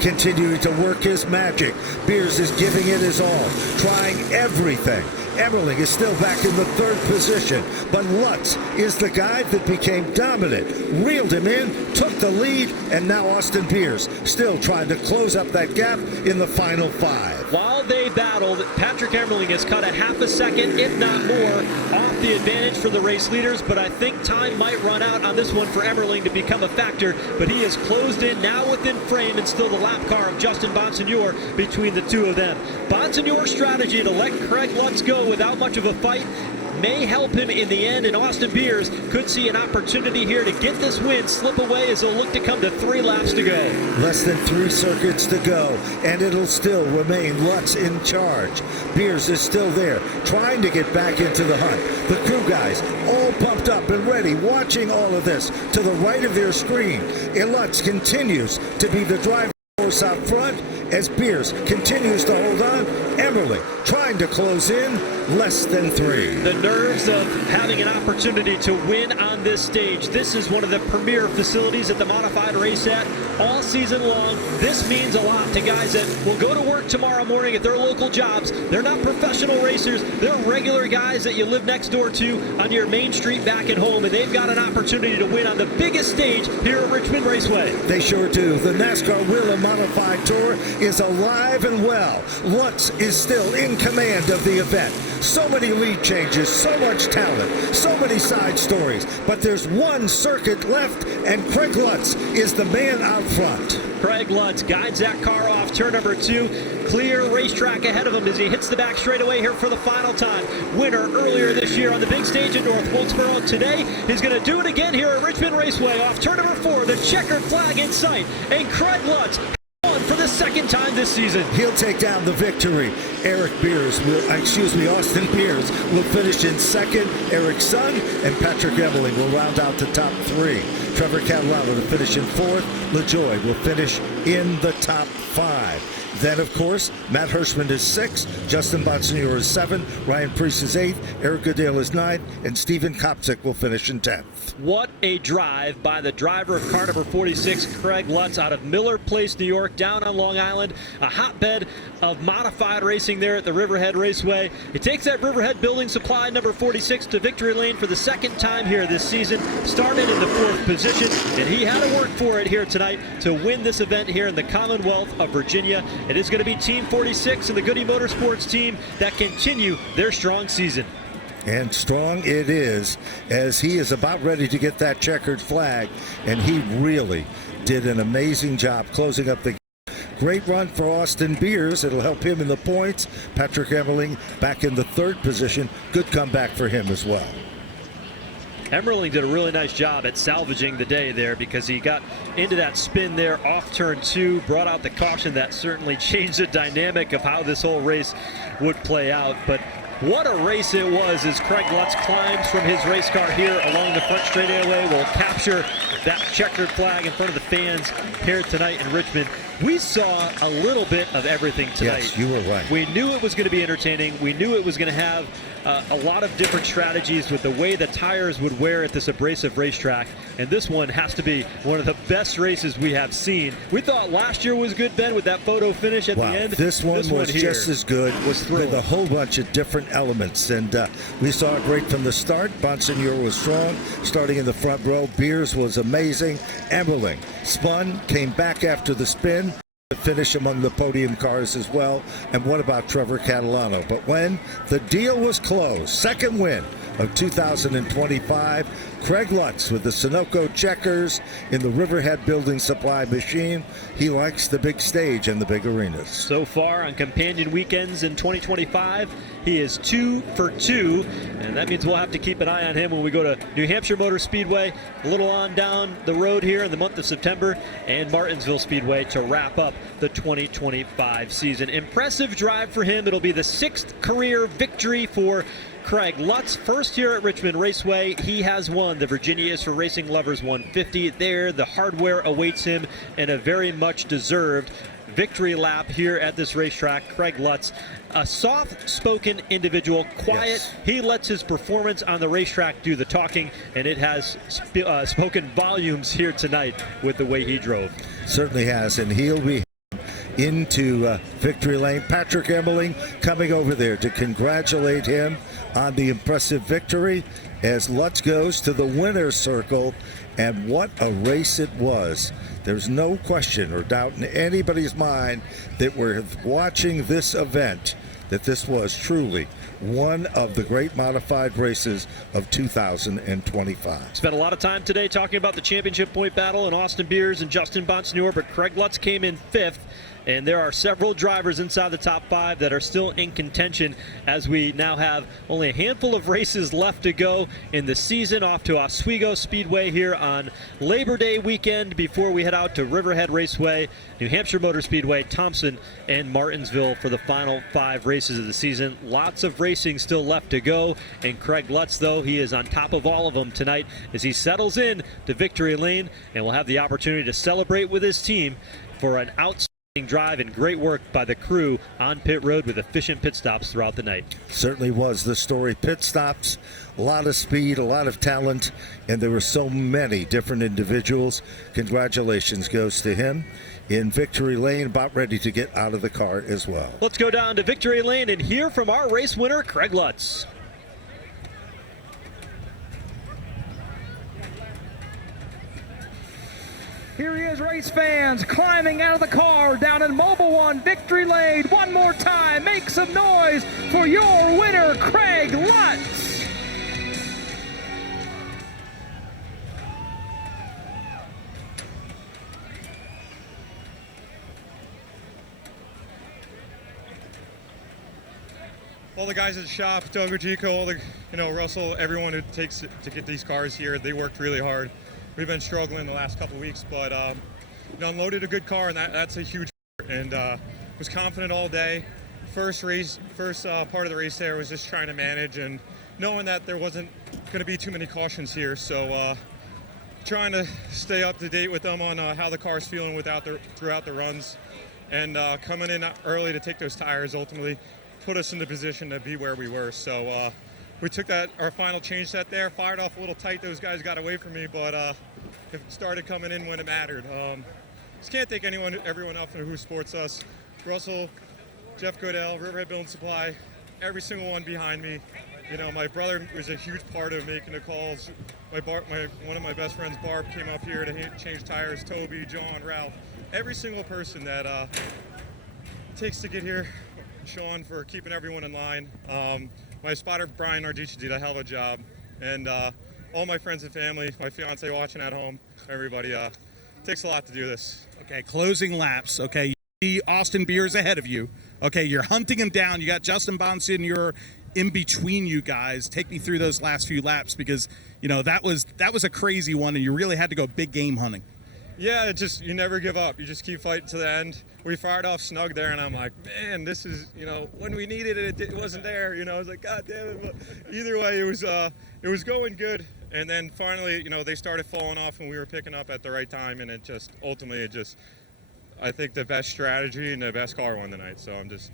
Continuing to work his magic. Beers is giving it his all, trying everything. Emmerling is still back in the 3rd position, but Lutz is the guy that became dominant, reeled him in, took the lead, and now Austin Beers still trying to close up that gap in the final 5. While they battled, Patrick Emmerling has cut a half a second, if not more, off the advantage for the race leaders, but I think time might run out on this one for Emmerling to become a factor, but he has closed in now within frame, and still the lap car of Justin Bonsignor between the 2 of them. Bonsignor's strategy to let Craig Lutz go without much of a fight may help him in the end, and Austin Beers could see an opportunity here to get this win slip away as they'll look to come to 3 laps to go. Less than 3 circuits to go, and it'll still remain Lutz in charge. Beers is still there, trying to get back into the hunt. The crew guys all pumped up and ready, watching all of this to the right of their screen. And Lutz continues to be the driver force out front as Beers continues to hold on. Emmerling trying to close in, less than 3. The nerves of having an opportunity to win on this stage. This is one of the premier facilities at the Modified Race at all season long. This means a lot to guys that will go to work tomorrow morning at their local jobs. They're not professional racers. They're regular guys that you live next door to on your main street back at home, and they've got an opportunity to win on the biggest stage here at Richmond Raceway. They sure do. The NASCAR Whelen Modified Tour is alive and well. Lutz is still in command of the event. So many lead changes, so much talent, so many side stories. But there's 1 circuit left, and Craig Lutz is the man out front. Craig Lutz guides that car off turn number 2. Clear racetrack ahead of him as he hits the back straightaway here for the final time. Winner earlier this year on the big stage at North Wilkesboro. Today, he's going to do it again here at Richmond Raceway off turn number 4. The checkered flag in sight. And Craig Lutz for the 2nd time this season. He'll take down the victory. Austin Beers will finish in 2nd. Eric's son and Patrick Emmerling will round out the top 3. Trevor Catalano to finish in 4th. LaJoy will finish in the top 5. Then, of course, Matt Hirschman is 6th, Justin Bonsignor is 7th, Ryan Preece is 8th, Eric Goodale is 9th, and Steven Kopczyk will finish in 10th. What a drive by the driver of car number 46, Craig Lutz, out of Miller Place, New York, down on Long Island, a hotbed of modified racing there at the Riverhead Raceway. He takes that Riverhead Building Supply number 46 to victory lane for the 2nd time here this season, started in the 4th position, and he had to work for it here tonight to win this event here in the Commonwealth of Virginia. It is going to be Team 46 and the Goody Motorsports team that continue their strong season. And strong it is, as he is about ready to get that checkered flag, and he really did an amazing job closing up the Great run for Austin Beers. It'll help him in the points. Patrick Emmerling back in the 3rd position. Good comeback for him as well. Emmerling did a really nice job at salvaging the day there because he got into that spin there off turn 2, brought out the caution that certainly changed the dynamic of how this whole race would play out. But what a race it was as Craig Lutz climbs from his race car here along the front straightaway. Will capture that checkered flag in front of the fans here tonight in Richmond. We saw a little bit of everything tonight. Yes, you were right. We knew it was going to be entertaining. We knew it was going to have a lot of different strategies with the way the tires would wear at this abrasive racetrack. And this one has to be one of the best races we have seen. We thought last year was good, Ben, with that photo finish at the end. This one was just as good with a whole bunch of different elements. And we saw it great from the start. Bonsignor was strong, starting in the front row. Beers was amazing. Emmerling spun, came back after the spin. Finish among the podium cars as well. And what about Trevor Catalano? But when the deal was closed, second win of 2025, Craig Lutz with the Sunoco checkers in the Riverhead Building Supply machine. He likes the big stage and the big arenas. So far on companion weekends in 2025, he is 2 for 2, and that means we'll have to keep an eye on him when we go to New Hampshire Motor Speedway, a little on down the road here in the month of September, and Martinsville Speedway to wrap up the 2025 season. Impressive drive for him. It'll be the 6th career victory for Craig Lutz. First here at Richmond Raceway, he has won the Virginia is for Racing Lovers 150. There, the hardware awaits him in a very much deserved victory lap here at this racetrack. Craig Lutz, a soft-spoken individual, quiet. Yes. He lets his performance on the racetrack do the talking, and it has spoken volumes here tonight with the way he drove. Certainly has, and he'll be into victory lane. Patrick Emmerling coming over there to congratulate him on the impressive victory as Lutz goes to the winner's circle. And what a race it was. There's no question or doubt in anybody's mind that we're watching this event, that this was truly one of the great modified races of 2025. Spent a lot of time today talking about the championship point battle and Austin Beers and Justin Bonsignor, but Craig Lutz came in 5th. And there are several drivers inside the top 5 that are still in contention as we now have only a handful of races left to go in the season. Off to Oswego Speedway here on Labor Day weekend before we head out to Riverhead Raceway, New Hampshire Motor Speedway, Thompson, and Martinsville for the final 5 races of the season. Lots of racing still left to go, and Craig Lutz, though, he is on top of all of them tonight as he settles in to victory lane and will have the opportunity to celebrate with his team for an outstanding drive and great work by the crew on pit road with efficient pit stops throughout the night. Certainly was the story. Pit stops, a lot of speed, a lot of talent, and there were so many different individuals. Congratulations goes to him in victory lane, about ready to get out of the car as well. Let's go down to victory lane and hear from our race winner, Craig Lutz. Here he is, race fans, climbing out of the car down in Mobile One victory lane. One more time, make some noise for your winner, Craig Lutz. All the guys at the shop, Doug Ojiko, all the, Russell, everyone who takes to get these cars here, they worked really hard. We've been struggling the last couple of weeks, but unloaded a good car, and that's a huge and was confident all day. First part of the race there was just trying to manage and knowing that there wasn't going to be too many cautions here, so trying to stay up to date with them on how the car's feeling throughout the runs, and coming in early to take those tires ultimately put us in the position to be where we were. So we took our final change set there, fired off a little tight. Those guys got away from me, but it started coming in when it mattered. Just can't thank everyone else who supports us. Russell, Jeff Godell, Riverhead Building Supply, every single one behind me. My brother was a huge part of making the calls. One of my best friends, Barb, came up here to change tires. Toby, John, Ralph, every single person that it takes to get here. Sean for keeping everyone in line. My spotter, Brian Nardici, did a hell of a job. And all my friends and family, my fiance watching at home, everybody, it takes a lot to do this. Okay, closing laps. Okay, Austin Beers ahead of you. Okay, you're hunting him down. You got Justin Bonsignor in between you guys. Take me through those last few laps because, you know, that was a crazy one, and you really had to go big game hunting. Yeah, it just, you never give up. You just keep fighting to the end. We fired off snug there, and I'm like, man, this is, you know, when we needed it, it wasn't there. You know, I was like, God damn it. But either way, it was going good. And then finally, you know, they started falling off when we were picking up at the right time, and it just, ultimately, I think the best strategy and the best car won tonight. So I'm just,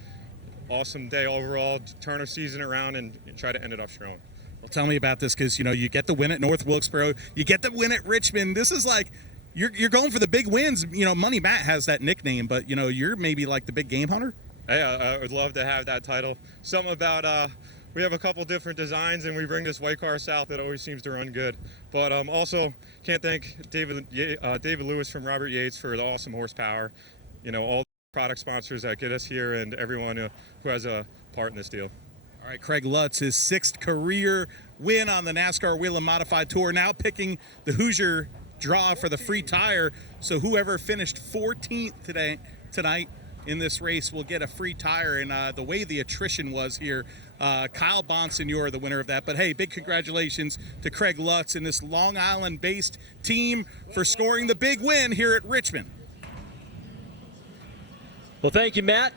awesome day overall. Turn our season around and try to end it off strong. Well, tell me about this because, you know, you get the win at North Wilkesboro. You get the win at Richmond. This is like, you're going for the big wins. You know, Money Matt has that nickname, but, you know, you're maybe like the big game hunter. Hey, I would love to have that title. Something about, we have a couple different designs, and we bring this white car south that always seems to run good. But also, can't thank David Lewis from Robert Yates for the awesome horsepower. You know, all the product sponsors that get us here and everyone who has a part in this deal. All right, Craig Lutz, his 6th career win on the NASCAR Whelen Modified Tour, now picking the Hoosier draw for the free tire. So whoever finished 14th tonight in this race will get a free tire. And the way the attrition was here, Kyle Bonsignor, the winner of that. But hey, big congratulations to Craig Lutz and this Long Island-based team for scoring the big win here at Richmond. Well, thank you, Matt.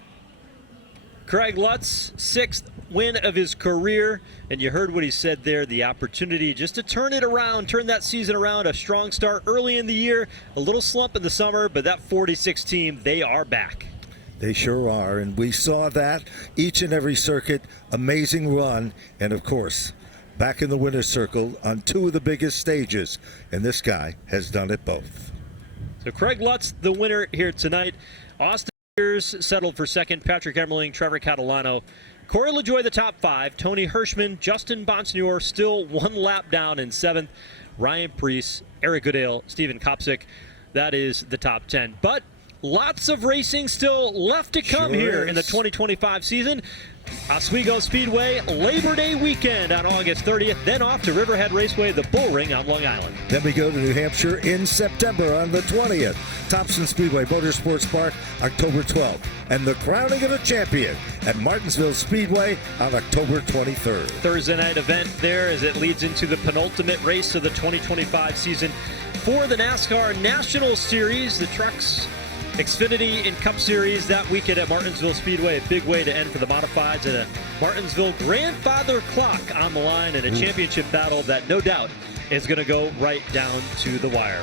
Craig Lutz, 6th win of his career, and you heard what he said there, the opportunity just to turn it around, turn that season around, a strong start early in the year, a little slump in the summer, but that 46 team, they are back. They sure are, and we saw that each and every circuit, amazing run, and of course, back in the winner's circle on 2 of the biggest stages, and this guy has done it both. So Craig Lutz, the winner here tonight. Austin Beers settled for 2nd, Patrick Emmerling, Trevor Catalano, Corey LaJoie the top 5, Tony Hirschman, Justin Bonsignor still 1 lap down in 7th, Ryan Preece, Eric Goodale, Steven Kopsick. That is the top 10. But lots of racing still left to come here in the 2025 season. Oswego Speedway, Labor Day weekend on August 30th, then off to Riverhead Raceway, the Bull Ring on Long Island. Then we go to New Hampshire in September on the 20th. Thompson Speedway Motorsports Park, October 12th. And the crowning of a champion at Martinsville Speedway on October 23rd. Thursday night event there as it leads into the penultimate race of the 2025 season for the NASCAR National Series. The trucks, Xfinity and Cup Series that weekend at Martinsville Speedway. A big way to end for the Modifieds, and a Martinsville grandfather clock on the line, and a championship battle that no doubt is going to go right down to the wire.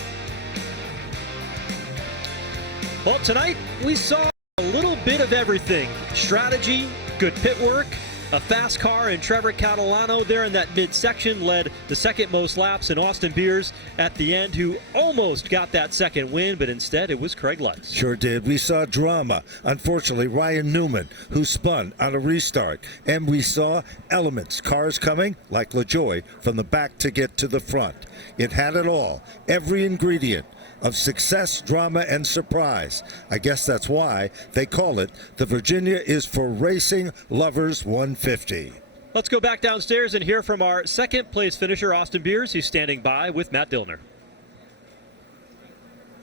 Well, tonight we saw a little bit of everything. Strategy, good pit work, a fast car, and Trevor Catalano there in that midsection led the 2nd most laps, and Austin Beers at the end, who almost got that 2nd win, but instead it was Craig Lutz. Sure did. We saw drama. Unfortunately, Ryan Newman, who spun on a restart. And we saw elements, cars coming, like LaJoie, from the back to get to the front. It had it all. Every ingredient of success, drama, and surprise. I guess that's why they call it the Virginia is for Racing Lovers 150. Let's go back downstairs and hear from our 2nd place finisher, Austin Beers. He's standing by with Matt Dillner.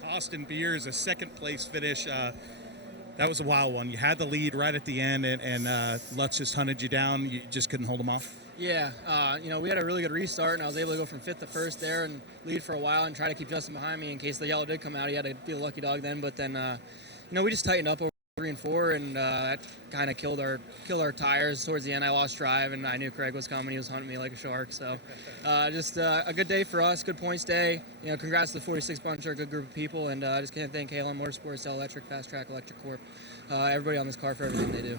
Austin Beers, a 2nd place finish. That was a wild one. You had the lead right at the end, and Lutz just hunted you down. You just couldn't hold him off. Yeah, you know, we had a really good restart, and I was able to go from 5th to 1st there and lead for a while and try to keep Justin behind me in case the yellow did come out. He had to be a lucky dog then, but then, you know, we just tightened up over 3 and 4, and that kind of killed our tires. Towards the end, I lost drive, and I knew Craig was coming. He was hunting me like a shark. So, just a good day for us, good points day. You know, congrats to the 46 Buncher, a good group of people, and I just can't thank Whelen Motorsports, Electric, Fast Track, Electric Corp, everybody on this car for everything they do.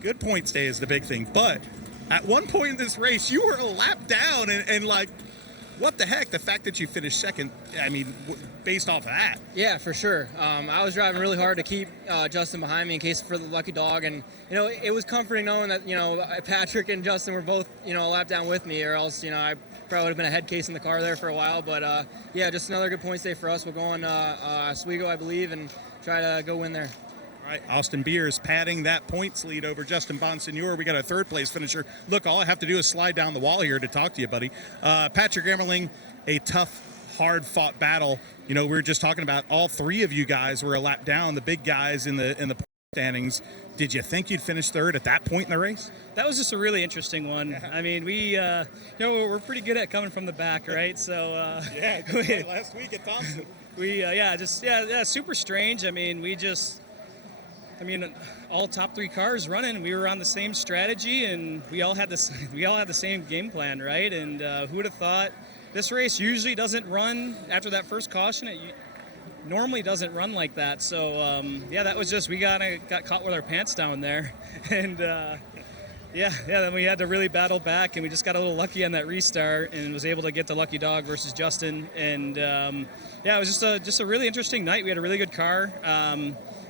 Good points day is the big thing, but at one point in this race, you were a lap down, and like, what the heck? The fact that you finished 2nd, I mean, based off of that. Yeah, for sure. I was driving really hard to keep Justin behind me in case for the lucky dog, and you know, it was comforting knowing that, you know, Patrick and Justin were both, you know, a lap down with me, or else, you know, I probably would have been a head case in the car there for a while. But yeah, just another good points day for us. We'll go on Oswego, I believe, and try to go win there. All right, Austin Beers padding that points lead over Justin Bonsignor. We got a 3rd place finisher. Look, all I have to do is slide down the wall here to talk to you, buddy. Patrick Emmerling, a tough, hard-fought battle. You know, we were just talking about all three of you guys were a lap down, the big guys in the standings. Did you think you'd finish third at that point in the race? That was just a really interesting one. Yeah. I mean, we, we're pretty good at coming from the back, right? So last week at Thompson. Super strange. I mean, all top three cars running. We were on the same strategy, and we all had the same game plan, right? And who would have thought? This race usually doesn't run after that first caution. It normally doesn't run like that. So that was just, we got caught with our pants down there, and then we had to really battle back, and we just got a little lucky on that restart and was able to get the lucky dog versus Justin. And it was just a really interesting night. We had a really good car.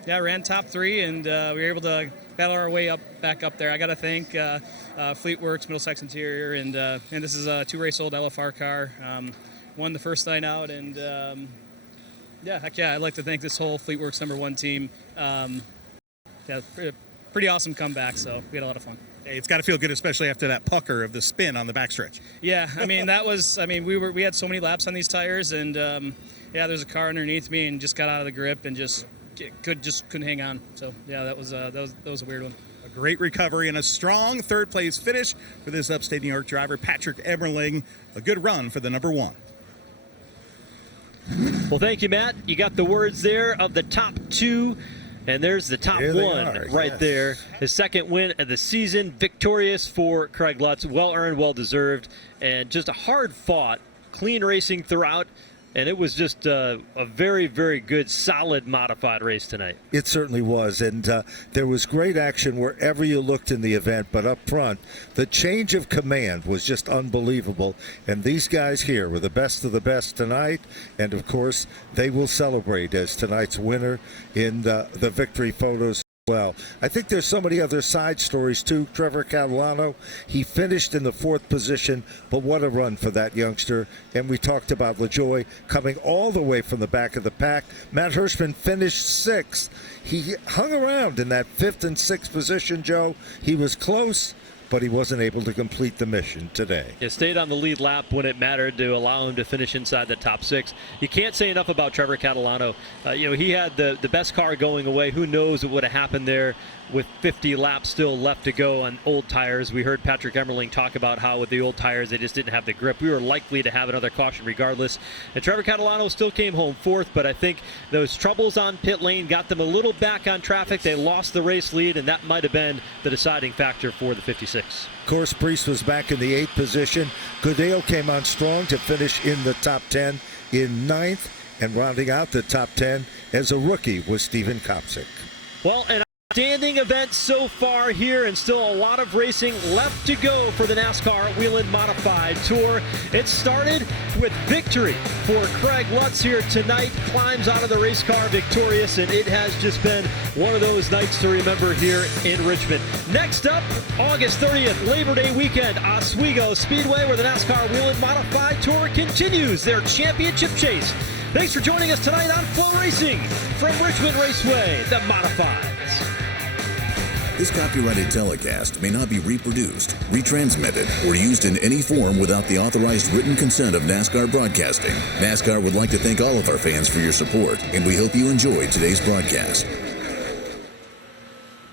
Ran top three, and we were able to battle our way back up there. I got to thank Fleetworks, Middlesex Interior, and this is a 2-race-old LFR car. Won the first night out, and I'd like to thank this whole Fleetworks #1 team. Pretty awesome comeback, so we had a lot of fun. Hey, it's got to feel good, especially after that pucker of the spin on the backstretch. Yeah, I mean we had so many laps on these tires, and there's a car underneath me and just got out of the grip and just couldn't hang on. So that was a weird one. A great recovery and a strong third place finish for this upstate New York driver, Patrick Emmerling. A good run for the #1. Well, thank you, Matt. You got the words there of the top two, and there's the top one right there. His second win of the season, victorious for Craig Lutz. Well earned, well deserved, and just a hard fought, clean racing throughout. And it was just a very, very good, solid modified race tonight. It certainly was, and there was great action wherever you looked in the event, but up front, the change of command was just unbelievable. And these guys here were the best of the best tonight, and of course, they will celebrate as tonight's winner in the victory photos. Well, I think there's so many other side stories too. Trevor Catalano, he finished in the 4th position, but what a run for that youngster. And we talked about LaJoy coming all the way from the back of the pack. Matt Hirschman finished 6th. He hung around in that 5th and 6th position, Joe. He was close, but he wasn't able to complete the mission today. He stayed on the lead lap when it mattered to allow him to finish inside the top 6. You can't say enough about Trevor Catalano. He had the best car going away. Who knows what would have happened there with 50 laps still left to go on old tires. We heard Patrick Emmerling talk about how with the old tires they just didn't have the grip. We were likely to have another caution regardless. And Trevor Catalano still came home 4th, but I think those troubles on pit lane got them a little back on traffic. They lost the race lead, and that might have been the deciding factor for the 56. Of course, Priest was back in the 8th position. Goodale came on strong to finish in the top 10 in 9th, and rounding out the top 10 as a rookie was Steven Kopsick. Well, an outstanding event so far here, and still a lot of racing left to go for the NASCAR Whelen Modified Tour. It started with victory for Craig Lutz here tonight. Climbs out of the race car victorious, and it has just been one of those nights to remember here in Richmond. Next up, August 30th, Labor Day weekend, Oswego Speedway, where the NASCAR Whelen Modified Tour continues their championship chase. Thanks for joining us tonight on Flow Racing from Richmond Raceway, the Modifieds. This copyrighted telecast may not be reproduced, retransmitted, or used in any form without the authorized written consent of NASCAR Broadcasting. NASCAR would like to thank all of our fans for your support, and we hope you enjoyed today's broadcast.